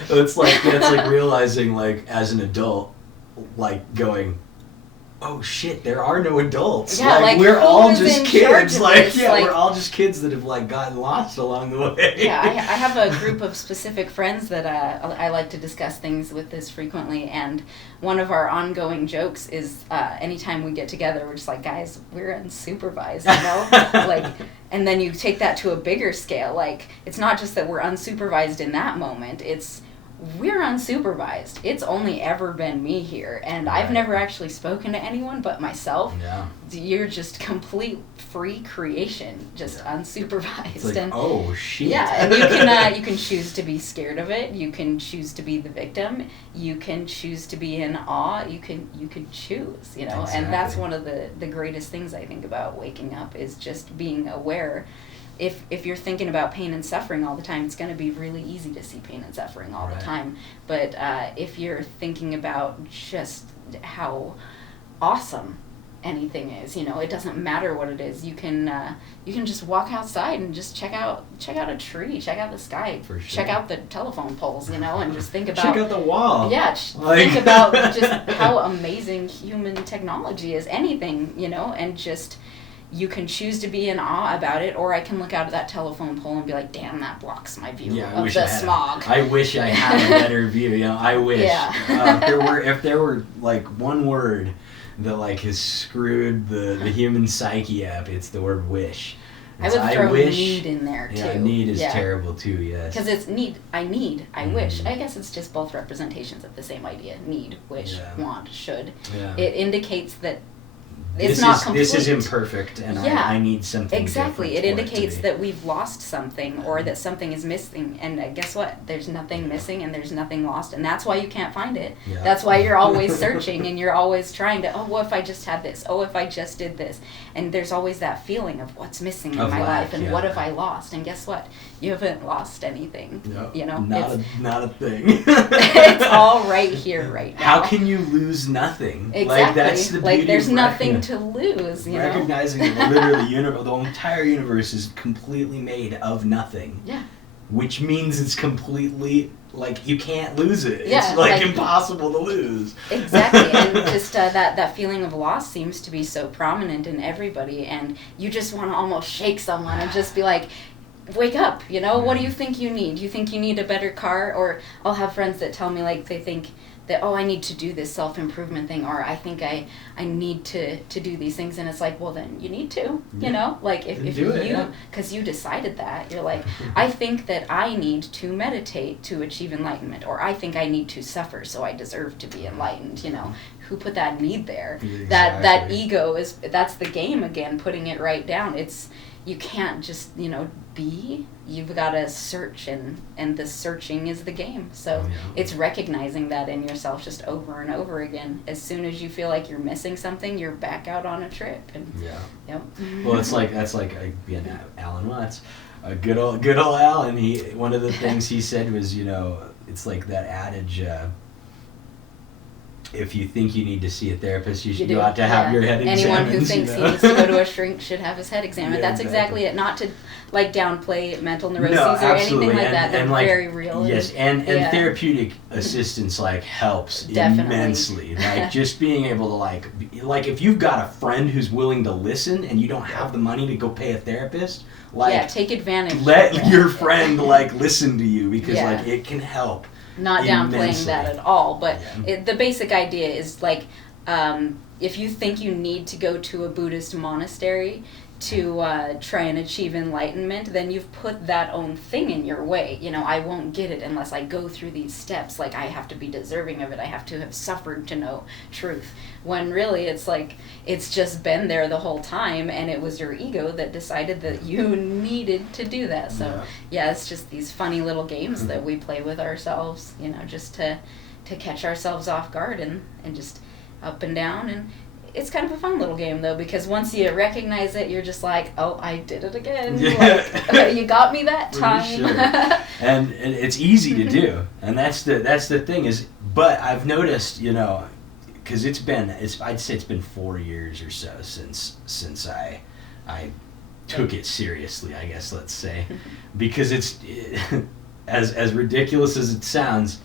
It's like realizing, like, as an adult, like, going, oh shit, there are no adults. Yeah, like, we're who all is just in kids. charge of Like, this? yeah, Like, we're all just kids that have like gotten lost along the way. Yeah, I have a group of specific friends that I like to discuss things with this frequently, and one of our ongoing jokes is anytime we get together, we're just like, guys, we're unsupervised, like, and then you take that to a bigger scale. Like, it's not just that we're unsupervised in that moment, it's we're unsupervised. It's only ever been me here, and I've never actually spoken to anyone but myself. Yeah. You're just complete free creation, just unsupervised. It's like, and oh shit. yeah, and you can choose to be scared of it. You can choose to be the victim. You can choose to be in awe. You can choose, Exactly. And that's one of the greatest things I think about waking up, is just being aware. If you're thinking about pain and suffering all the time, it's going to be really easy to see pain and suffering all the time. But if you're thinking about just how awesome anything is. It doesn't matter what it is. You can just walk outside and just check out a tree, check out the sky, For sure. check out the telephone poles, and just think about check out the wall. Yeah, think about just how amazing human technology is. Anything, and just you can choose to be in awe about it, or I can look out at that telephone pole and be like, damn, that blocks my view of the smog. I wish I had a better view. I wish. Yeah. If there were like one word that like has screwed the human psyche up, it's the word wish. I would throw need in there too. Yeah, need is terrible too. Yes. Because it's need. I wish. I guess it's just both representations of the same idea. Need, wish, want, should. Yeah. It indicates that it's not complete. This is imperfect, and I need something. Exactly. It indicates to that we've lost something, or that something is missing. And guess what? There's nothing missing, and there's nothing lost, and that's why you can't find it. Yeah. That's why you're always searching, and you're always trying to. Oh, what if I just had this? Oh, if I just did this? And there's always that feeling of what's missing in my life, and what if I lost? And guess what? You haven't lost anything. No, not a thing. It's all right here, right now. How can you lose nothing? Exactly. Like that's the beauty there's of nothing to lose. Recognizing that literally the entire universe is completely made of nothing. Yeah. Which means it's completely like you can't lose it. Yeah, it's like impossible to lose. Exactly, and just that feeling of loss seems to be so prominent in everybody, and you just want to almost shake someone and just be like, wake up, what do you think you need? You think you need a better car? Or I'll have friends that tell me like they think that, I need to do this self-improvement thing, or I think I need to do these things, and it's like, well, then you need to, like if you, because you decided that, you're like, I think that I need to meditate to achieve enlightenment, or I think I need to suffer so I deserve to be enlightened, who put that need there? Exactly. That ego that's the game again, putting it right down. You can't just, be. You've got to search, and the searching is the game. So it's recognizing that in yourself just over and over again. As soon as you feel like you're missing something, you're back out on a trip. And, Yep. Well, that's like Alan Watts, good old Alan. One of the things he said was, it's like that adage. If you think you need to see a therapist, you ought to have your head examined. Anyone who thinks he needs to go to a shrink should have his head examined. That's exactly it. Not to downplay mental neuroses or anything like that. They're very real. Yes, and therapeutic assistance helps immensely. Just being able to like if you've got a friend who's willing to listen and you don't have the money to go pay a therapist, take advantage. Let your friend listen to you because it can help. Not downplaying that at all, but the basic idea is if you think you need to go to a Buddhist monastery to try and achieve enlightenment, then you've put that own thing in your way. I won't get it unless I go through these steps. I have to be deserving of it. I have to have suffered to know truth. When really it's just been there the whole time, and it was your ego that decided that you needed to do that. So it's just these funny little games that we play with ourselves, just to catch ourselves off guard and just up and down. And it's kind of a fun little game, though, because once you recognize it, you're just like, oh, I did it again. You got me that time. Sure. and it's easy to do, and that's the thing is. But I've noticed, because I'd say it's been 4 years or so since I took it seriously, I guess, let's say, because it's as ridiculous as it sounds.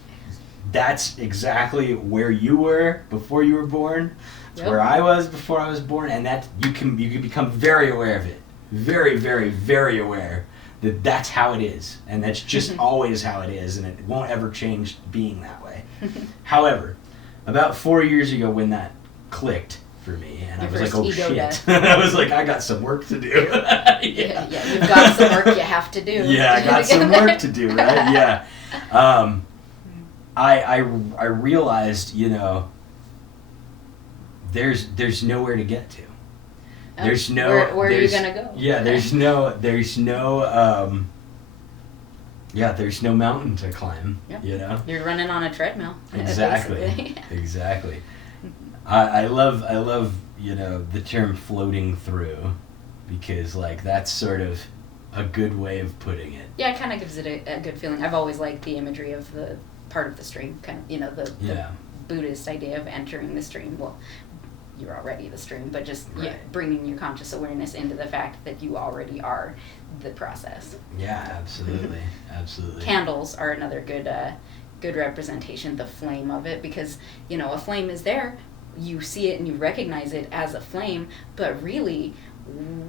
That's exactly where you were before you were born. It's where I was before I was born, and that you can become very aware of it, very, very, very aware that that's how it is, and that's just always how it is, and it won't ever change being that way. However, about 4 years ago, when that clicked for me, and I was like, oh shit, I was like, I got some work to do. Yeah, you've got some work you have to do. Yeah, I got some work to do, right? Yeah. I realized, there's nowhere to get to. There's no. Where are you gonna go? Yeah, there's no mountain to climb. Yep. You're running on a treadmill. Exactly. Exactly. I love the term floating through, because that's sort of a good way of putting it. Yeah, it kind of gives it a good feeling. I've always liked the imagery of the part of the stream, kind of, the Buddhist idea of entering the stream. Well, you're already the stream, but just Right. bringing your conscious awareness into the fact that you already are the process. Yeah, absolutely, absolutely. Candles are another good representation, the flame of it, because a flame is there, you see it and you recognize it as a flame, but really,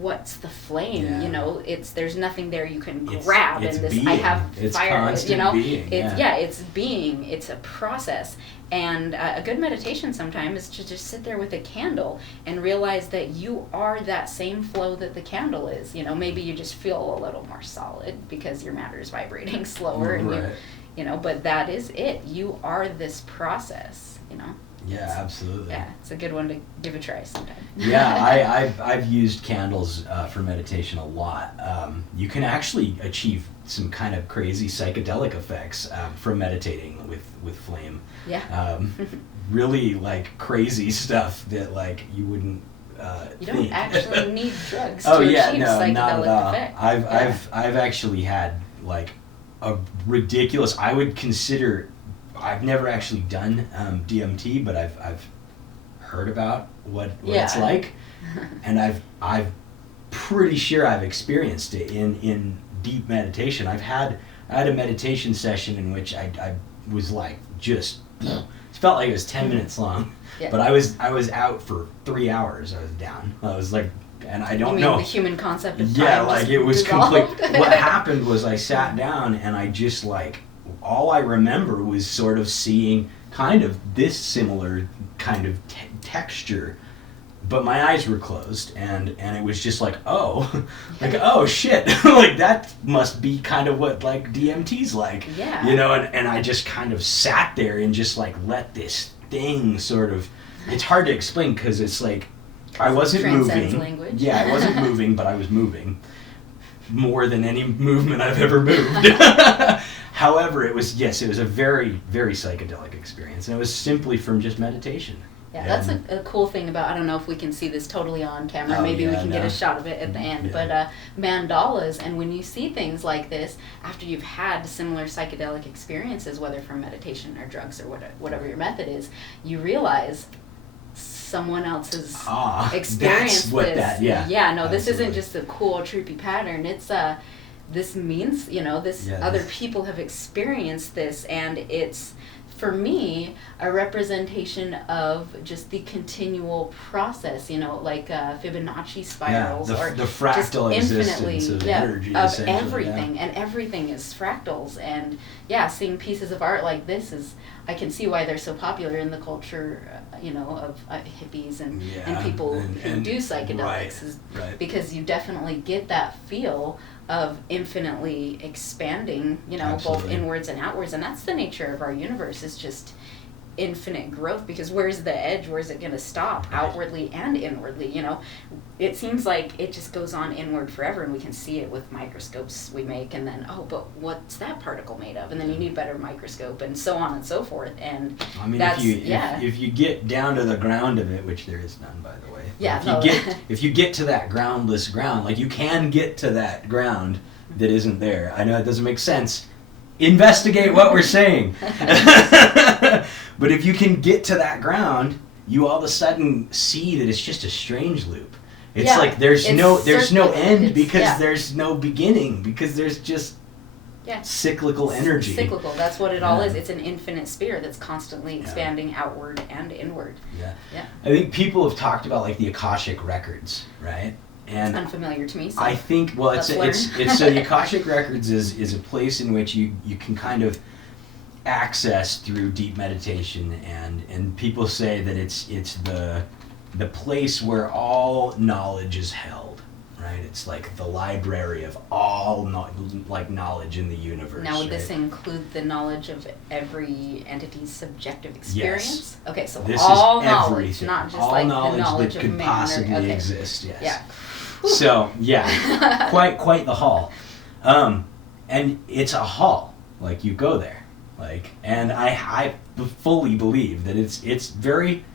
what's the flame? Yeah. There's nothing there you can grab. It's and this being. I have It's fire. constant being. It's being. It's a process. And a good meditation sometimes is to just sit there with a candle and realize that you are that same flow that the candle is. Maybe you just feel a little more solid because your matter is vibrating slower, Right. and but that is it. You are this process. Yeah, absolutely. Yeah, it's a good one to give a try sometime. Yeah, I've used candles for meditation a lot. You can actually achieve some kind of crazy psychedelic effects from meditating with flame. Yeah. Really crazy stuff that you wouldn't You think. don't actually need drugs Oh to yeah, achieve no, psychedelic not at all. effect. I've actually had a ridiculous. I would consider. I've never actually done DMT, but I've heard about what it's like, and I've pretty sure I've experienced it in deep meditation. I had a meditation session in which I was just it felt like it was 10 minutes long, Yeah. but I was out for 3 hours. I was down. I was and I don't you mean know. the human concept of Yeah, time just it was dissolved? complete. What happened was I sat down and I just all I remember was sort of seeing kind of this similar kind of texture, but my eyes were closed and it was just oh shit, that must be kind of what DMT's like. Yeah. And I just kind of sat there and just let this thing sort of. It's hard to explain because it's I wasn't transcends moving. language. Yeah, I wasn't moving, but I was moving more than any movement I've ever moved. However, it was a very, very psychedelic experience, and it was simply from just meditation. Yeah, that's a cool thing about, I don't know if we can see this totally on camera, Oh, maybe we yeah, can no. get a shot of it at the end, Yeah. but mandalas, and when you see things like this, after you've had similar psychedelic experiences, whether from meditation or drugs or whatever your method is, you realize someone else's experienced that's what this. That, yeah. Yeah, no, this Absolutely. isn't just a cool, trippy pattern, it's this means, other people have experienced this, and it's, for me, a representation of just the continual process, Fibonacci spirals, Yeah, or the fractal just existence of energy, of essentially, everything, and everything is fractals, and seeing pieces of art like this I can see why they're so popular in the culture, of hippies and people who do psychedelics, right. because you definitely get that feel of infinitely expanding, both Absolutely. inwards and outwards, and that's the nature of our universe, is just infinite growth, because where's the edge? Where's it going to stop? Right. Outwardly and inwardly, it seems like it just goes on inward forever, and we can see it with microscopes we make, and then, but what's that particle made of? And then you need a better microscope, and so on and so forth, and I mean, that's, if you get down to the ground of it, which there is none, by the way. Yeah, If you get to that groundless ground, you can get to that ground that isn't there. I know it doesn't make sense. Investigate what we're saying. But if you can get to that ground, you all of a sudden see that it's just a strange loop. It's there's no end, because there's no beginning, because there's just cyclical energy. Cyclical, that's what it all is. It's an infinite sphere that's constantly expanding outward and inward. Yeah. I think people have talked about the Akashic records, right? And it's unfamiliar to me. So I think it's so the Akashic records is a place in which you can kind of access through deep meditation, and people say that it's the place where all knowledge is held, right? It's the library of all knowledge in the universe. Now, would this right? include the knowledge of every entity's subjective experience? Yes. Okay, so This all is knowledge, everything. not just all the knowledge knowledge that of could man possibly exist. Yes. Yeah. So quite the hall, and it's a hall. You go there, and I fully believe that it's very.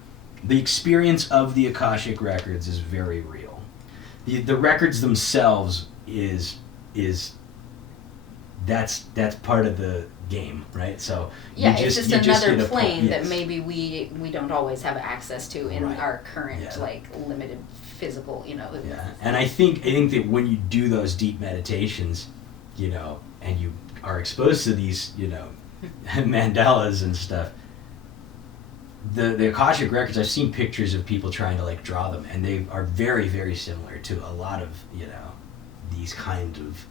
The experience of the Akashic records is very real. The records themselves is that's part of the game, right? So yeah, it's just another plane yes. that maybe we don't always have access to in Right. our current Yeah. like limited physical, you know. Yeah, and I think that when you do those deep meditations, you know, and you are exposed to these, you know, mandalas and stuff, the Akashic records, I've seen pictures of people trying to like draw them, and they are very, very similar to a lot of, you know, these kind of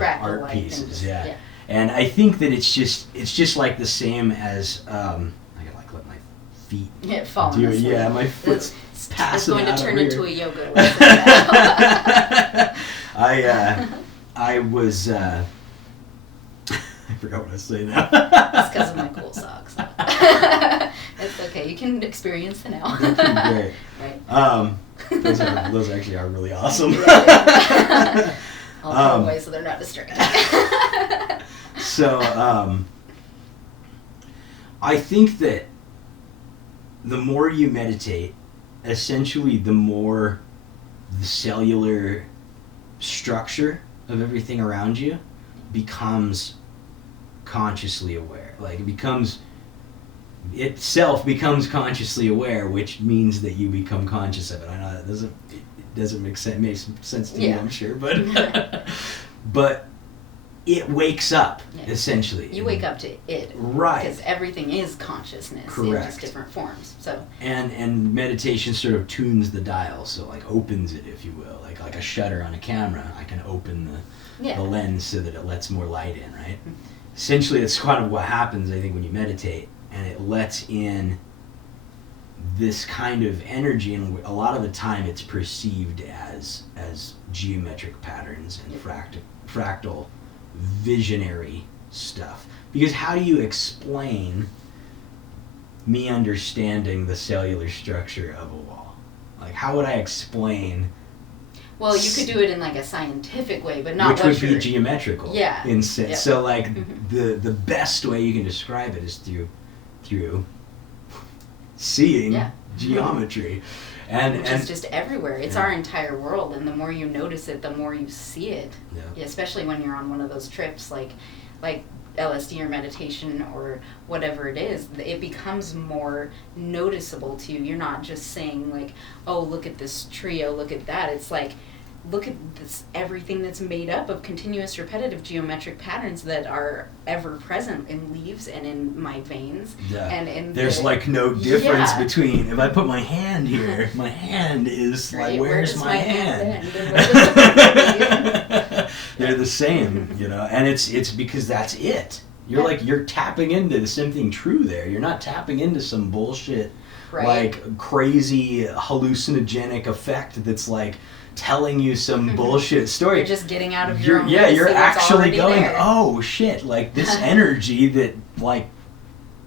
art pieces. Yeah. And I think that it's just like the same as I gotta like let my feet fall do it. Yeah, my foot's passing it's going out to turn over into a here. yoga lesson now. I was I forgot what I was saying now. It's because of my cool socks. It's okay. You can experience the now. They're pretty great. Right. Those actually are really awesome. Yeah. I'll put away so they're not distracting. So I think that the more you meditate, essentially the more the cellular structure of everything around you becomes consciously aware. Like itself becomes consciously aware, which means that you become conscious of it. I know that doesn't make sense. Makes sense to you, I'm sure, but it wakes up essentially. You wake up to it, right? Because everything is consciousness in just different forms. So and meditation sort of tunes the dial, so like opens it, if you will, like a shutter on a camera. I can open the lens so that it lets more light in, right? Mm-hmm. Essentially, it's kind of what happens, I think, when you meditate, and it lets in this kind of energy, and a lot of the time it's perceived as geometric patterns and fractal visionary stuff. Because how do you explain me understanding the cellular structure of a wall? Like, how would I explain? Well, you could do it in like a scientific way, but not which would be geometrical. Yeah. In sense. Yeah. So like the best way you can describe it is through seeing geometry. And it's just everywhere. It's our entire world, and the more you notice it, the more you see it. Yeah, especially when you're on one of those trips like LSD or meditation or whatever it is, it becomes more noticeable to you. You're not just saying like, oh, look at this tree, oh, look at that. It's like, look at this, everything that's made up of continuous repetitive geometric patterns that are ever present in leaves and in my veins. Yeah. And in there's like no difference between, if I put my hand here, my hand is like, where's my hand? They're the same, you know, and it's because that's it. You're like, you're tapping into something true there. You're not tapping into some bullshit, like crazy hallucinogenic effect that's like telling you some bullshit story. You're just getting out of your own you're actually going, there. oh shit, like this energy that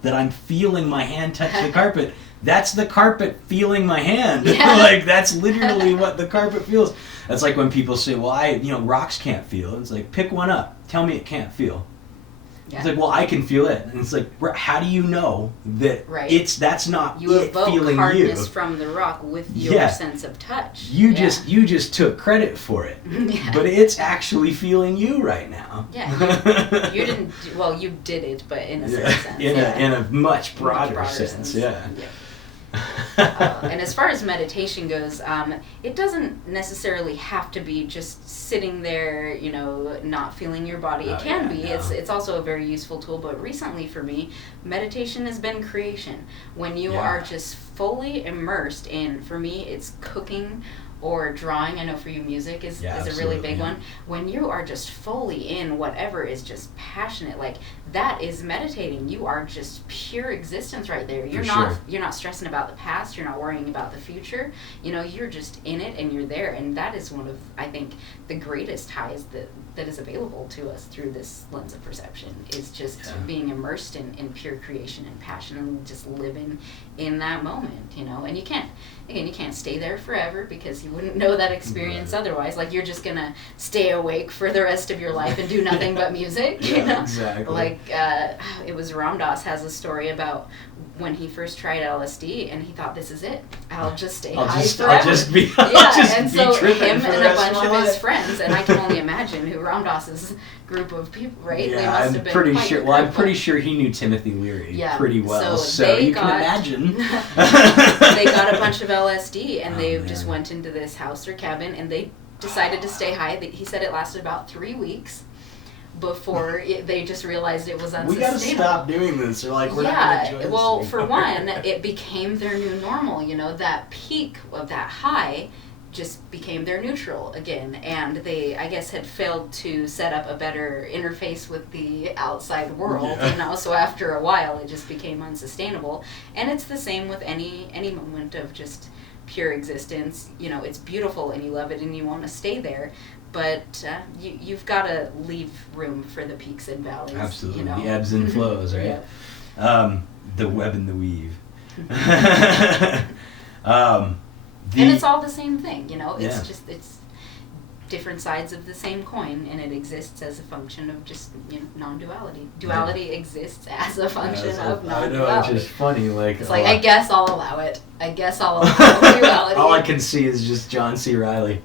I'm feeling my hand touch the carpet, that's the carpet feeling my hand. Like that's literally what the carpet feels. That's like when people say, well, rocks can't feel. It's like, pick one up, tell me it can't feel. It's like, well, I can feel it. And it's like, how do you know that that's not you it feeling you? You evoke hardness from the rock with your sense of touch. You just took credit for it. But it's actually feeling you right now. Yeah. You didn't, well, you did it, but in a certain sense. In a much broader sense. And as far as meditation goes, it doesn't necessarily have to be just sitting there, not feeling your body. It can be. No. It's also a very useful tool. But recently for me, meditation has been creation. When you are just fully immersed in, for me, it's cooking or drawing. I know for you music is a really big one. When you are just fully in whatever is just passionate, like that is meditating. You are just pure existence right there. You're not stressing about the past, you're not worrying about the future. You're just in it and you're there, and that is one of, I think, the greatest highs that is available to us through this lens of perception, is just being immersed in pure creation and passion and just living in that moment, and you can't stay there forever because you wouldn't know that experience otherwise. Like, you're just gonna stay awake for the rest of your life and do nothing but music, Exactly. Like, it was Ram Dass has a story about when he first tried LSD and he thought, this is it. I'll just stay high forever. I'll just be and so tripping him for and the a rest bunch of of my his life. friends, and I can only imagine who Ramdas's group of people, right? Yeah, they must have been pretty quite sure. the Well, I'm group, pretty but- sure he knew Timothy Leary Yeah, pretty well. so So they you can got- imagine. They got a bunch of LSD, and Oh, they man. just went into this house or cabin, and they decided to stay high. He said it lasted about 3 weeks before they just realized it was We unsustainable. gotta stop doing this, or like we're not gonna enjoy Yeah, this well, for anymore. one, it became their new normal. You know, that peak of that high just became their neutral again, and they, I guess, had failed to set up a better interface with the outside world. Yeah. You know, so after a while, it just became unsustainable. And it's the same with any moment of just pure existence. You know, it's beautiful and you love it and you want to stay there, but you've got to leave room for the peaks and valleys. Absolutely, You know? the ebbs and flows, right? Yeah. The web and the weave. And it's all the same thing, you know. It's Yeah. just it's different sides of the same coin, and it exists as a function of just, you know, non-duality. Duality exists as a function of I know, non-duality. it's just funny. Like, It's like, I guess I'll allow it. I guess I'll allow duality. all I can see is just John C. Reilly.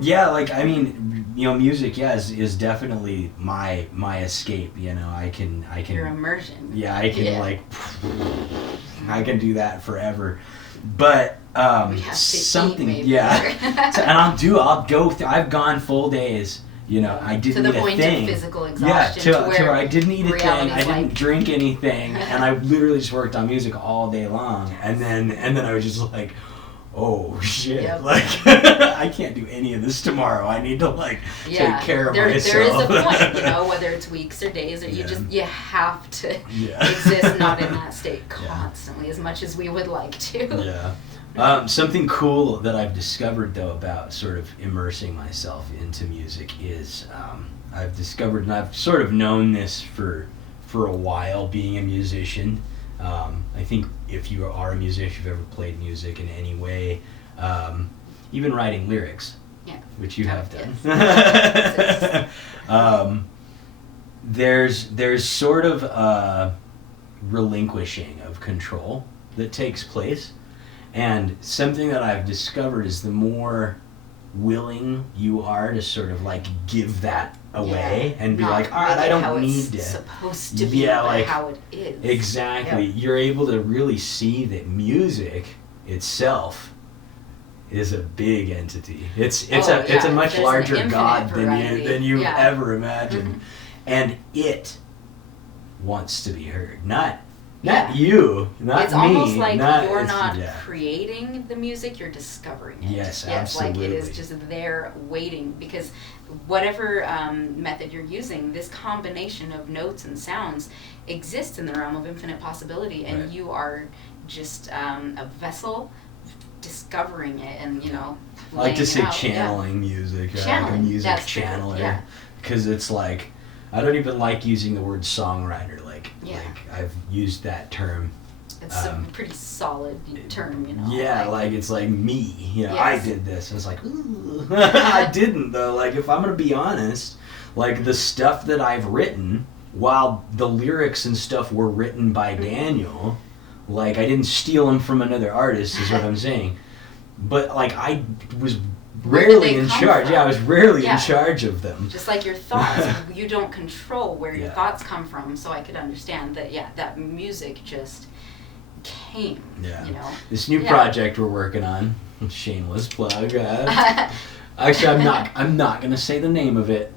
Yeah, like, I mean, you know, music, yeah, is definitely my escape. You know, I can. Your immersion. Yeah, I can Yeah. like, I can do that forever. But We have to something, eat, maybe. yeah. So, and I'll go. I've gone full days. You know, I didn't to the eat point a thing. of physical Yeah, exhaustion, to where I didn't eat a thing. reality's I didn't like- drink anything, and I literally just worked on music all day long. And then I was just like, oh shit! Yep. Like I can't do any of this tomorrow. I need to like take care of myself. There is a point, you know, whether it's weeks or days, or Yeah. you have to Yeah. exist not in that state Yeah. constantly, as much as we would like to. Yeah. Something cool that I've discovered though about sort of immersing myself into music is I've discovered, and I've sort of known this for a while, being a musician. I think if you are a musician, if you've ever played music in any way, even writing lyrics, Yeah. which you have done. Yes. There's sort of a relinquishing of control that takes place, and something that I've discovered is the more willing you are to sort of like give that away and be Not like, all right, make I it don't how need it's to. supposed to be, Yeah, but like, how it is. Exactly. Yep. You're able to really see that music itself is a big entity. It's Oh, a yeah. much There's an larger infinite God variety. than you Yeah. ever imagined. Mhm. And it wants to be heard. Not Yeah. you, not It's me. almost like you're it's- not yeah. creating the music, you're discovering it. Yes, Like it is absolutely. just there waiting, because whatever method you're using, this combination of notes and sounds exists in the realm of infinite possibility, and Right. you are just a vessel discovering it, and, you know, I like to laying say it out. channeling music, like a Channeling, music that's the- channeler, yeah. because it's like, I don't even like using the word songwriter. Yeah. Like I've used that term. It's a pretty solid term, you know. Yeah, like it's like me. You know, I Yes. did this, and it's like, ooh. I didn't though. Like if I'm gonna be honest, like the stuff that I've written, while the lyrics and stuff were written by Daniel, like I didn't steal them from another artist, is what I'm saying. But like I was Where did rarely they in come charge. from? Yeah, I was rarely Yeah. in charge of them. Just like your thoughts, you don't control where your Yeah. thoughts come from, so I could understand that, yeah, that music just came, Yeah. you know. This new Yeah. project we're working on, shameless plug. Actually, I'm not gonna say the name of it.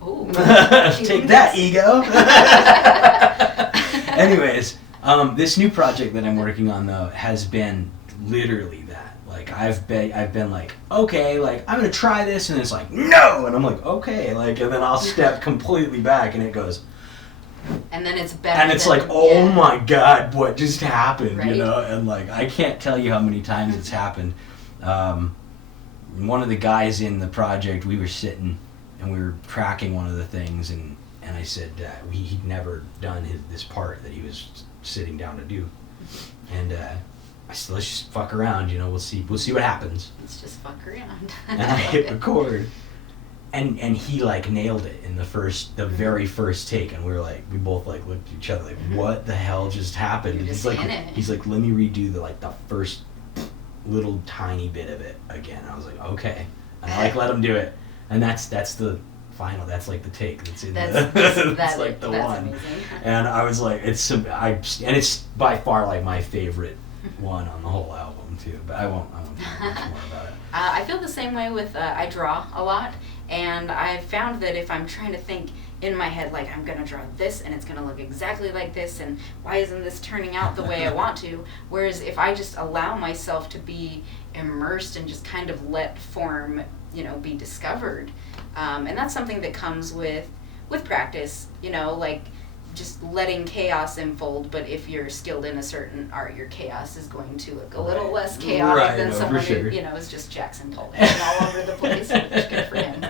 Ooh. Take that, ego. Anyways, this new project that I'm working on though has been literally that. Like I've been like, okay, like I'm gonna try this, and it's like no, and I'm like okay, like, and then I'll step completely back, and it goes, And then it's better. and it's than- like, oh yeah. my god, what just happened, Right. you know? And like I can't tell you how many times it's happened. One of the guys in the project, we were sitting and we were tracking one of the things, and I said he'd never done this part that he was sitting down to do, and I said, let's just fuck around, you know, we'll see what happens. Let's just fuck around. And I hit record, and he like nailed it in the very first take, and we both like looked at each other like, what the hell just happened? You're And just in it. he's like, let me redo the first little tiny bit of it again. I was like, okay. and I let them do it, and that's the final. That's like the take. That's in That's that's like the that's one. amazing. And I was like, it's by far like my favorite one on the whole album too. But I won't talk much more about it. I feel the same way with I draw a lot, and I've found that if I'm trying to think in my head, like, I'm gonna draw this and it's gonna look exactly like this, and why isn't this turning out the way I want to, whereas if I just allow myself to be immersed and just kind of let form, be discovered, and that's something that comes with practice, like just letting chaos unfold. But if you're skilled in a certain art, your chaos is going to look a little less chaotic than someone who is just Jackson Pollock all over the place, which is good for him.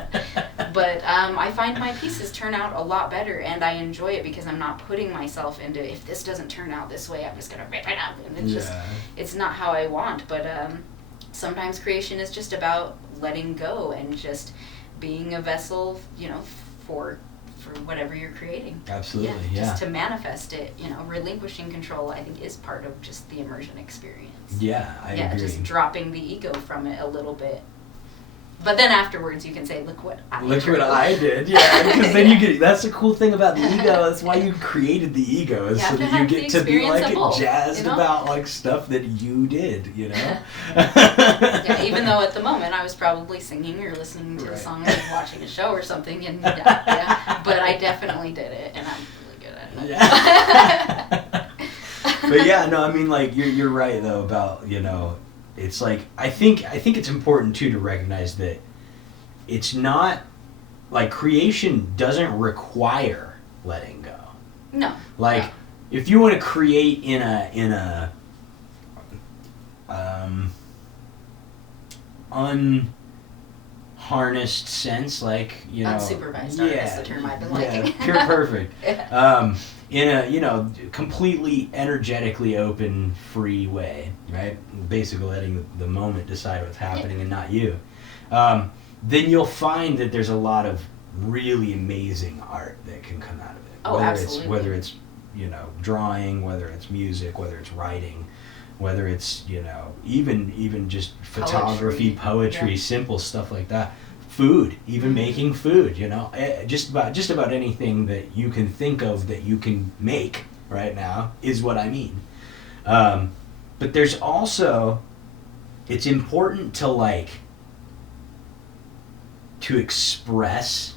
But I find my pieces turn out a lot better, and I enjoy it because I'm not putting myself into, if this doesn't turn out this way, I'm just gonna rip it up, and it's not how I want. But sometimes creation is just about letting go and just being a vessel, for whatever you're creating. Absolutely, Just to manifest it, relinquishing control, I think, is part of just the immersion experience. Yeah, I agree. Just dropping the ego from it a little bit. But then afterwards you can say, look what I did. Yeah, because then you get, that's the cool thing about the ego. That's why you created the ego, is so that you get to be like jazzed about like stuff that you did, Yeah, even though at the moment I was probably singing or listening to a song or watching a show or something, and but I definitely did it, and I'm really good at it. Yeah. But yeah, no, I mean, like, you're right though about, it's like, I think it's important too to recognize that it's not like creation doesn't require letting go. No. Like, if you want to create in a unharnessed sense, like, unsupervised art is the term I've been liking. Yeah, pure perfect. In a completely energetically open, free way, right? Basically letting the moment decide what's happening and not you. Then you'll find that there's a lot of really amazing art that can come out of it. Oh, absolutely. Whether it's drawing, whether it's music, whether it's writing, whether it's even just photography, poetry, simple stuff like that. Food, even making food, just about anything that you can think of that you can make right now is what I mean. But there's also, it's important to express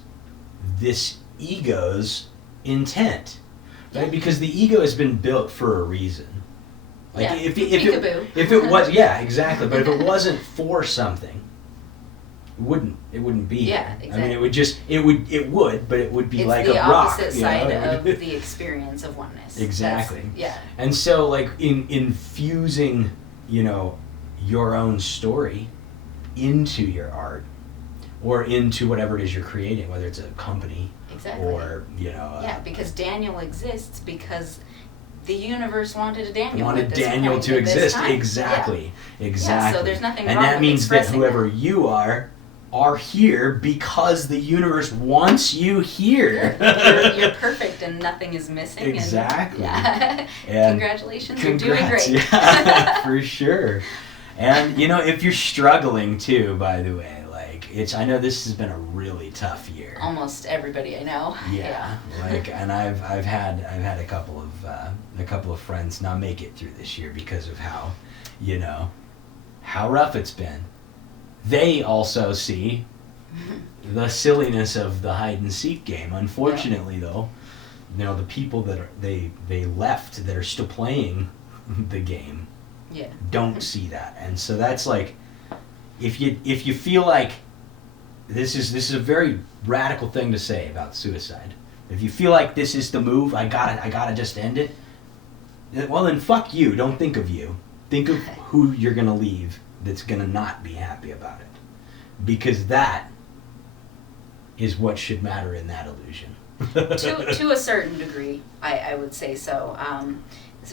this ego's intent, right? Because the ego has been built for a reason. Like, if it was, exactly. But if it wasn't for something, it wouldn't be. Yeah, exactly. I mean, it would, but it would be it's like a rock. It's the opposite side of the experience of oneness. Exactly. Yeah. And so, like, in infusing, your own story into your art, or into whatever it is you're creating, whether it's a company, or because Daniel exists because the universe wanted a Daniel. To exist. Exactly. Yeah, so there's nothing wrong with that with means that whoever that. you are here because the universe wants you here. You're perfect and nothing is missing. Exactly. And congratulations, you're doing great. Yeah, for sure. And if you're struggling too, by the way, like, I know this has been a really tough year. Almost everybody I know. Yeah. And I've had a couple of friends not make it through this year because of how rough it's been. They also see the silliness of the hide and seek game. Unfortunately, though, the people that they left that are still playing the game don't see that. And so that's like, if you feel like this is a very radical thing to say about suicide. If you feel like this is the move, I gotta just end it, well then fuck you. Don't think of you. Think of who you're gonna leave that's gonna not be happy about it. Because that is what should matter in that illusion. To a certain degree, I would say so.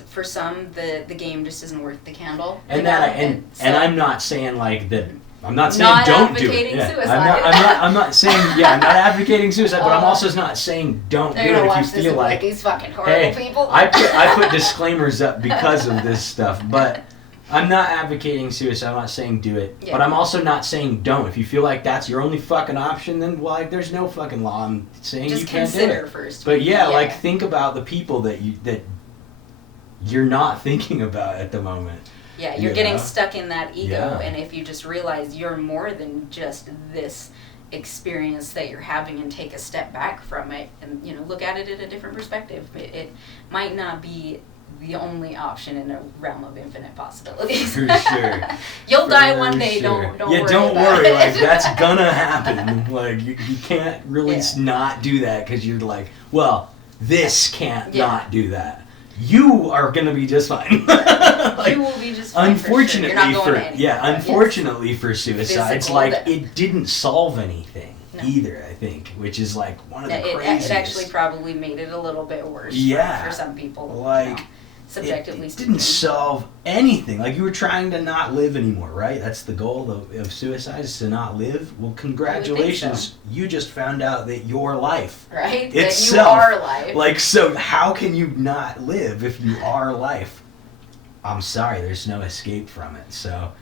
For some, the game just isn't worth the candle. And I'm not saying like that. I'm not saying don't do it. Suicide. I'm not saying I'm not advocating suicide, but I'm also not saying don't do it if you feel like these fucking horrible people. I put disclaimers up because of this stuff, but I'm not advocating suicide. I'm not saying do it. Yeah. But I'm also not saying don't. If you feel like that's your only fucking option, then, well, like, there's no fucking law. I'm saying Just you can't do it. consider first. But yeah, like, think about the people that you're not thinking about at the moment. Yeah, you're getting stuck in that ego, Yeah. and if you just realize you're more than just this experience that you're having and take a step back from it and, you know, look at it in a different perspective, it might not be the only option in a realm of infinite possibilities. For sure. You'll die one day, don't worry. Yeah, don't about worry, it. like, that's gonna happen. Like, you can't really not do that, because you're like, well, this can't not do that. You are gonna be just fine. Like, you will be just fine. Unfortunately, for sure. You're not going anywhere, unfortunately for suicide, it's Physical like it didn't solve anything either. I think, which is like one of the craziest. It actually probably made it a little bit worse. For some people. Like, you know, subjectively it speaking. didn't solve anything. Like, you were trying to not live anymore, right? That's the goal of suicide, is to not live. Well, congratulations, you just found out that your life, right? Itself, that you are life. Like, so how can you not live if you are life? I'm sorry, there's no escape from it. So,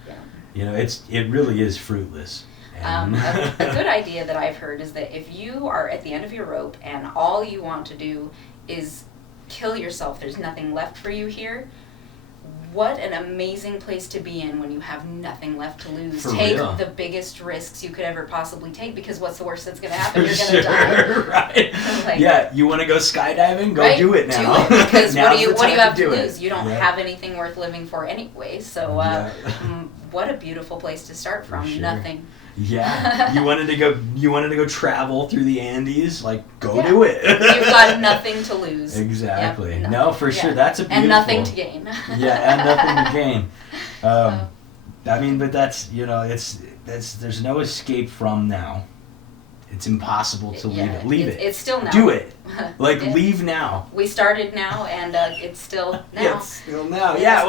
you know, it really is fruitless. A good idea that I've heard is that if you are at the end of your rope and all you want to do is kill yourself, there's nothing left for you here, what an amazing place to be in when you have nothing left to lose. Take the biggest risks you could ever possibly take, because what's the worst that's going to happen? You're going to die. Right. Like, yeah, you want to go skydiving? Go do it now. Do it, because what do you have to lose? It. You don't have anything worth living for anyway, so what a beautiful place to start from. Nothing. Yeah, you wanted to go travel through the Andes, like, go do it. You've got nothing to lose. Exactly. Yep, no, for sure. That's a beautiful. And nothing to gain. Yeah, and nothing to gain. I mean, but that's, you know, there's no escape from now. It's impossible to leave it. Leave it. It's still now. Do it. Like, leave now. We started now, and it's still now. Yeah, it's still now. Yeah,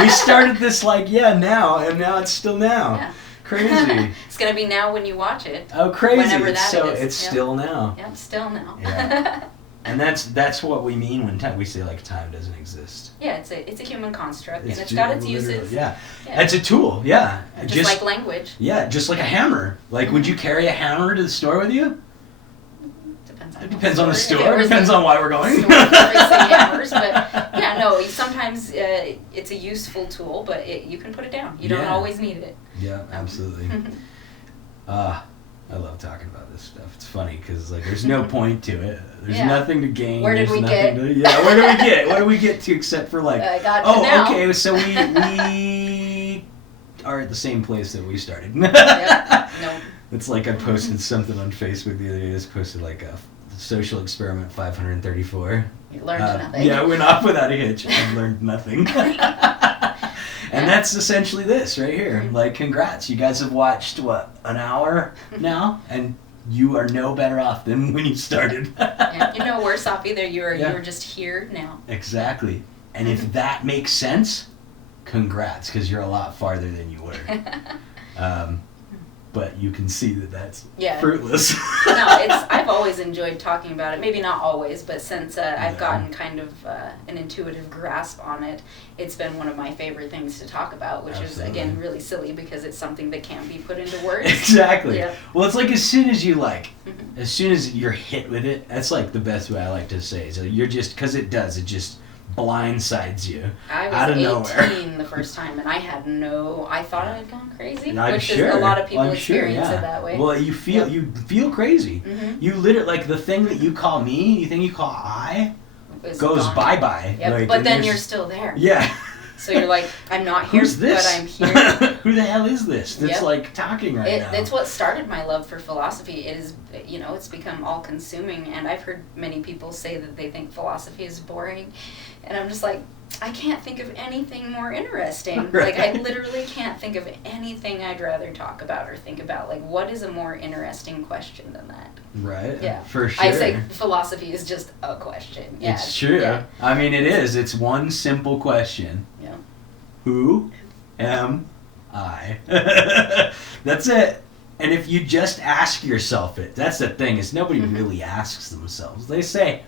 we started this now, and now it's still now. Yeah. Crazy. It's gonna be now when you watch it. Oh, crazy! Whenever that is. It's still now. Yeah, still now. Yeah. And that's what we mean when we say, like, time doesn't exist. Yeah, it's a human construct, and it's got its uses. Yeah. It's a tool. Yeah. Just like language. Yeah, just like a hammer. Like, would you carry a hammer to the store with you? It depends on the store. It depends on why we're going. Hammers, but yeah, no. Sometimes it's a useful tool, but you can put it down. You don't always need it. Yeah, absolutely. I love talking about this stuff. It's funny because, like, there's no point to it. There's nothing to gain. Where did we get? Where do we get? What do we get to except for, like, okay, so we are at the same place that we started. Yep. No. It's like I posted something on Facebook the other day. I just posted, like, a social experiment 534. You learned nothing. Yeah, went off without a hitch. I've learned nothing. And that's essentially this right here. Like, congrats. You guys have watched, what, an hour now? And you are no better off than when you started. You're no worse off either. You're just here now. Exactly. And if that makes sense, congrats, because you're a lot farther than you were. But you can see that that's fruitless. No, I've always enjoyed talking about it. Maybe not always, but since I've gotten kind of an intuitive grasp on it, it's been one of my favorite things to talk about, which is, again, really silly because it's something that can't be put into words. Exactly. Yep. Well, it's like as soon as you're hit with it, that's like the best way I like to say. So you're just, because it just blindsides you out of nowhere. I was 18 the first time, and I thought I had gone crazy, which is a lot of people experience it that way. Well, you feel crazy. Mm-hmm. You literally, like, the thing that you call me, the thing you call I, goes bye-bye. Yep. Like, but then you're still there. Yeah. So you're like, I'm not here, Who's this? But I'm here. Who the hell is this that's like talking now? It's what started my love for philosophy. It is, it's become all-consuming, and I've heard many people say that they think philosophy is boring, and I'm just like, I can't think of anything more interesting. Right. Like, I literally can't think of anything I'd rather talk about or think about. Like, what is a more interesting question than that? Right. Yeah. For sure. I say philosophy is just a question. Yeah. It's true. Yeah. I mean, it is. It's one simple question. Yeah. Who am I? That's it. And if you just ask yourself it, that's the thing, is nobody really asks themselves. They say,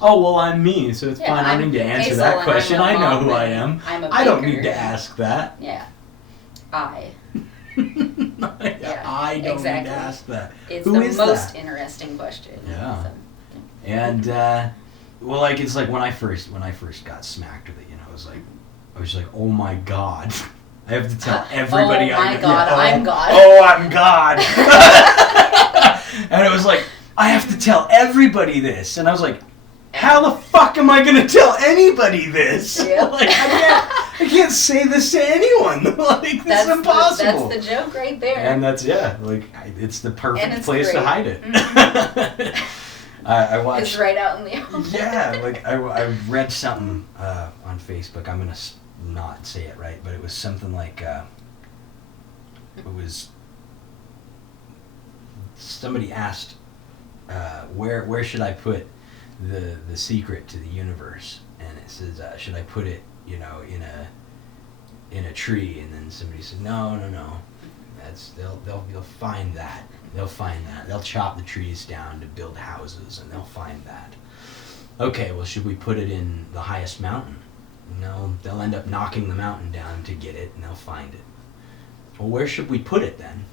Oh, well, I'm me, so it's Yeah, fine. I don't I'm need to answer Hazel that and question. I'm a I know mom who I and am. I'm a I don't baker. need to ask that. Yeah. I I don't exactly. need to ask that. It's Who the is most that? interesting question. Yeah. So, And well, like it's like when I first got smacked with it, you know, I was like, oh my god, I have to tell everybody. Oh my god, I'm God. Oh, I'm God. And it was like, I have to tell everybody this, and I was like, how the fuck am I gonna tell anybody this? Yep. Like I can't say this to anyone. Like this is impossible. That's the joke right there. And that's it's the perfect place to hide it. Mm-hmm. I watched. It's right out in the open. Yeah, like I read something on Facebook. I'm gonna not say it right, but it was something like it was somebody asked where should I put the secret to the universe, and it says should I put it in a tree, and then somebody said no, that's they'll find that. They'll chop the trees down to build houses, and they'll find that. Okay, well, should we put it in the highest mountain? No, they'll end up knocking the mountain down to get it, and they'll find it. Well, where should we put it then?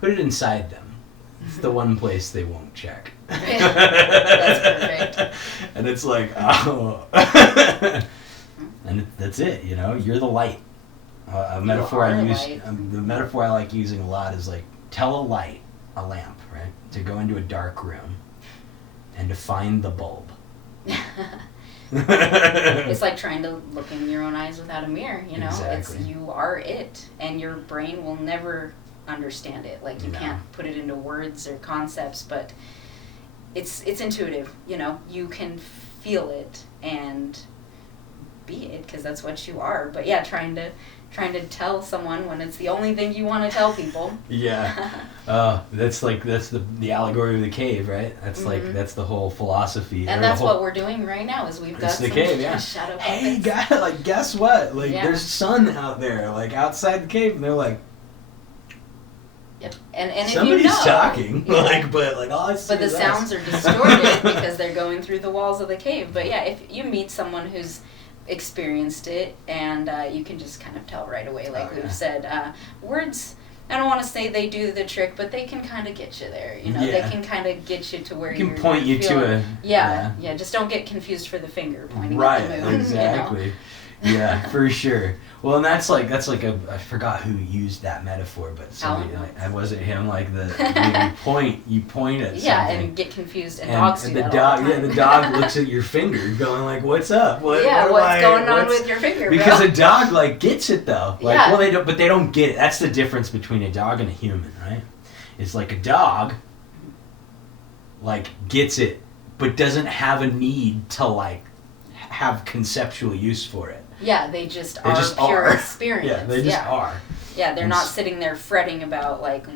Put it inside them. It's the one place they won't check. That's perfect. And it's like, oh. And that's it, you know? You're the light. A metaphor I use, the metaphor I like using a lot is like, tell a lamp, right, to go into a dark room and to find the bulb. It's like trying to look in your own eyes without a mirror, you know? Exactly. You are it, and your brain will never understand it. Like, you can't put it into words or concepts, but it's intuitive, you know? You can feel it and be it, because that's what you are. But yeah, trying to tell someone when it's the only thing you want to tell people. Yeah. That's the allegory of the cave, right? That's like, that's the whole philosophy. And that's what we're doing right now, is we've got some cave, yeah. shadow puppets. Hey, guess what? Like, there's sun out there, like, outside the cave, and they're like, yep. And somebody's if you know, talking, but all I see but the is sounds us. are distorted because they're going through the walls of the cave. But yeah, if you meet someone who's experienced it, and you can just kind of tell right away, like we've said, words, I don't want to say they do the trick, but they can kind of get you there, you know. They can kind of get you to where you can point you feeling, to a yeah, just don't get confused for the finger pointing right, at the moon. exactly. You know? Yeah, for sure. Well, and that's like I forgot who used that metaphor, but somebody, like, was it him? Like you point at something. And get confused, and dogs do the that dog, all the time. the dog looks at your finger, going like, "What's up? What's going on with your finger, bro?" Because a dog like gets it though. Like, yeah. well, they don't get it. That's the difference between a dog and a human, right? It's like a dog, like, gets it, but doesn't have a need to like have conceptual use for it. Yeah, they just are pure experience. Yeah, they just are. Yeah, they're not sitting there fretting about like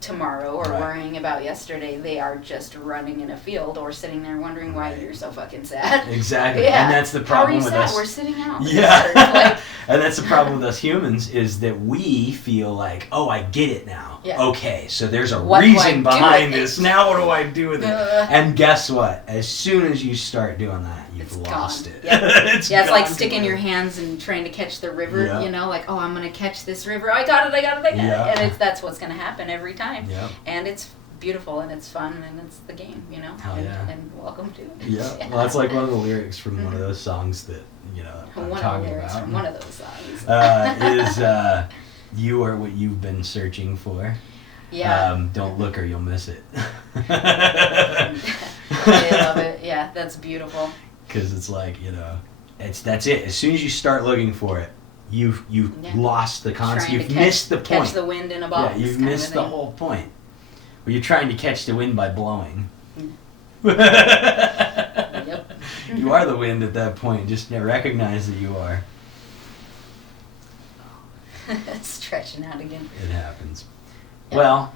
tomorrow or right. worrying about yesterday. They are just running in a field or sitting there wondering why you're so fucking sad. Exactly. Yeah. And that's the problem with sad? us. We're sitting out. Yeah. Like, and that's the problem with us humans, is that we feel like, oh, I get it now. Yeah. Okay, so there's a What do I reason do behind with this. it? Now what do I do with it? And guess what? As soon as you start doing that, you've lost gone. it. Yeah, it's like gone sticking your completely. hands and trying to catch the river, Yeah. you know, like, oh, I'm going to catch this river. I got it. Yeah. And that's what's going to happen every time. Yeah. And it's beautiful, and it's fun, and it's the game, you know. Hell yeah. And welcome to it. Yeah. Well, that's like one of the lyrics from one of those songs that, you know, I'm One of the talking lyrics about. from one of those songs. Is you are what you've been searching for. Yeah. Don't look or you'll miss it. I love it. Yeah, that's beautiful. Because it's like, you know, that's it. As soon as you start looking for it, you've lost the concept. You've missed the point. Catch the wind in a box. Yeah, you've missed the whole point. Well, you're trying to catch the wind by blowing. Yep. You are the wind at that point. Just recognize that you are. Stretching out again. It happens. Yep. Well,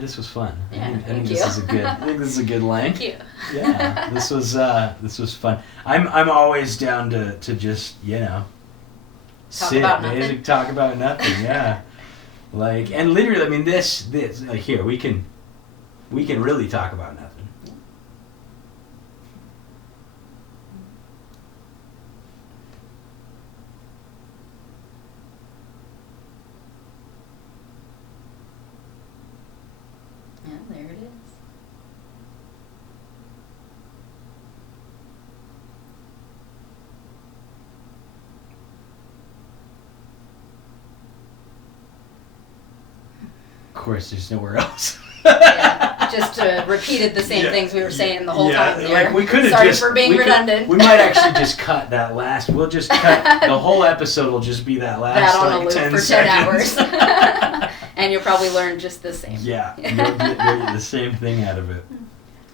this was fun. Yeah, I think thank this you. is a good. I think this is a good length. Thank you. Yeah, this was fun. I'm always down to just, you know, sit, about nothing. basic, talk about nothing. Yeah, like, and literally, I mean, this like, here we can really talk about nothing. course, there's nowhere else. Yeah, just repeated the same things we were saying the whole time there. Like we could have Sorry just, for being redundant. We might actually just cut that last. We'll just cut the whole episode. Will just be that last that on like a loop 10 for seconds. 10 hours. And you'll probably learn just the same. Yeah, you'll get the same thing out of it.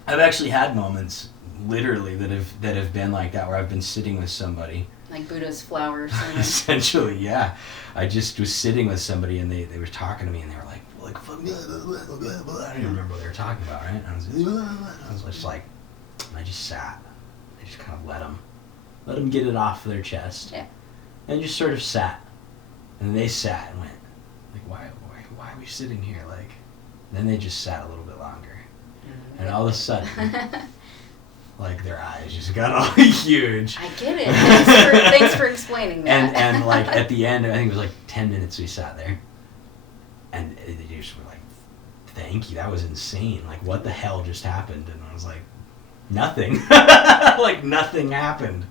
I've actually had moments, literally, that have been like that, where I've been sitting with somebody. Like Buddha's flowers. Essentially, yeah. I just was sitting with somebody, and they were talking to me, and they were like fuck me, blah, blah, blah, blah, blah. I don't even remember what they were talking about, right? And I was just like, and I just sat. I just kind of let them get it off their chest. Yeah. And just sort of sat. And they sat and went, like, why are we sitting here? Like, and then they just sat a little bit longer. And all of a sudden, like, their eyes just got all huge. I get it. Thanks for explaining that. And like, at the end, I think it was like 10 minutes we sat there. And they just were like, thank you, that was insane. Like, what the hell just happened? And I was like, nothing. Like, nothing happened.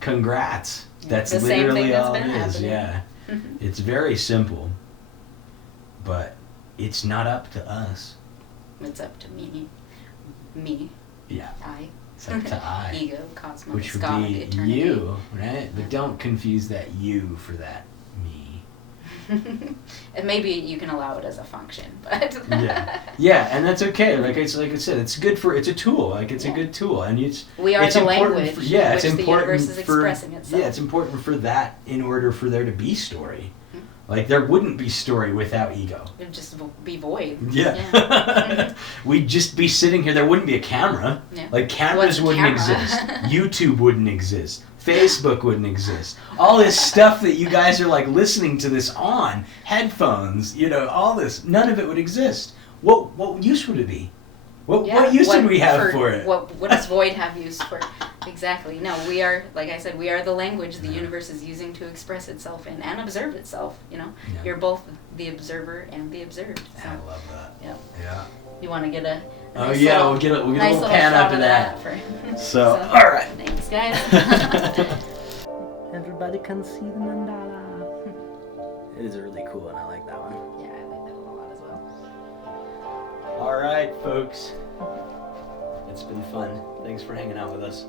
Congrats. That's the same literally thing that's all it been is. happening. Yeah. It's very simple. But it's not up to us. It's up to me. Me. Yeah. I. It's up to I. Ego, cosmos, Which would God, be eternity. you, right? But don't confuse that you for that me. And maybe you can allow it as a function, but yeah, and that's okay. Like I said, it's a tool. Like it's a good tool, and we are it's the important language for, in it's which important the universe is for, expressing itself. Yeah, it's important for that in order for there to be story. Like there wouldn't be story without ego. It would just be void. Yeah. We'd just be sitting here. There wouldn't be a camera. Yeah. Like cameras wouldn't exist. YouTube wouldn't exist. Facebook wouldn't exist. All this stuff that you guys are like listening to this on, headphones, all this, none of it would exist. What use would it be? What use would we have for it? What does void have use for? Exactly. No, we are, like I said, we are the language the universe is using to express itself in and observe itself. Yeah. You're both the observer and the observed. So. I love that. Yeah. Yeah. You want to get a Oh nice yeah, little, we'll get a nice little pan up of that. So, all right. Thanks, guys. Everybody can see the mandala. It is really cool, and I like that one. Yeah, I like that one a lot as well. All right, folks. It's been fun. Thanks for hanging out with us.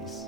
Peace.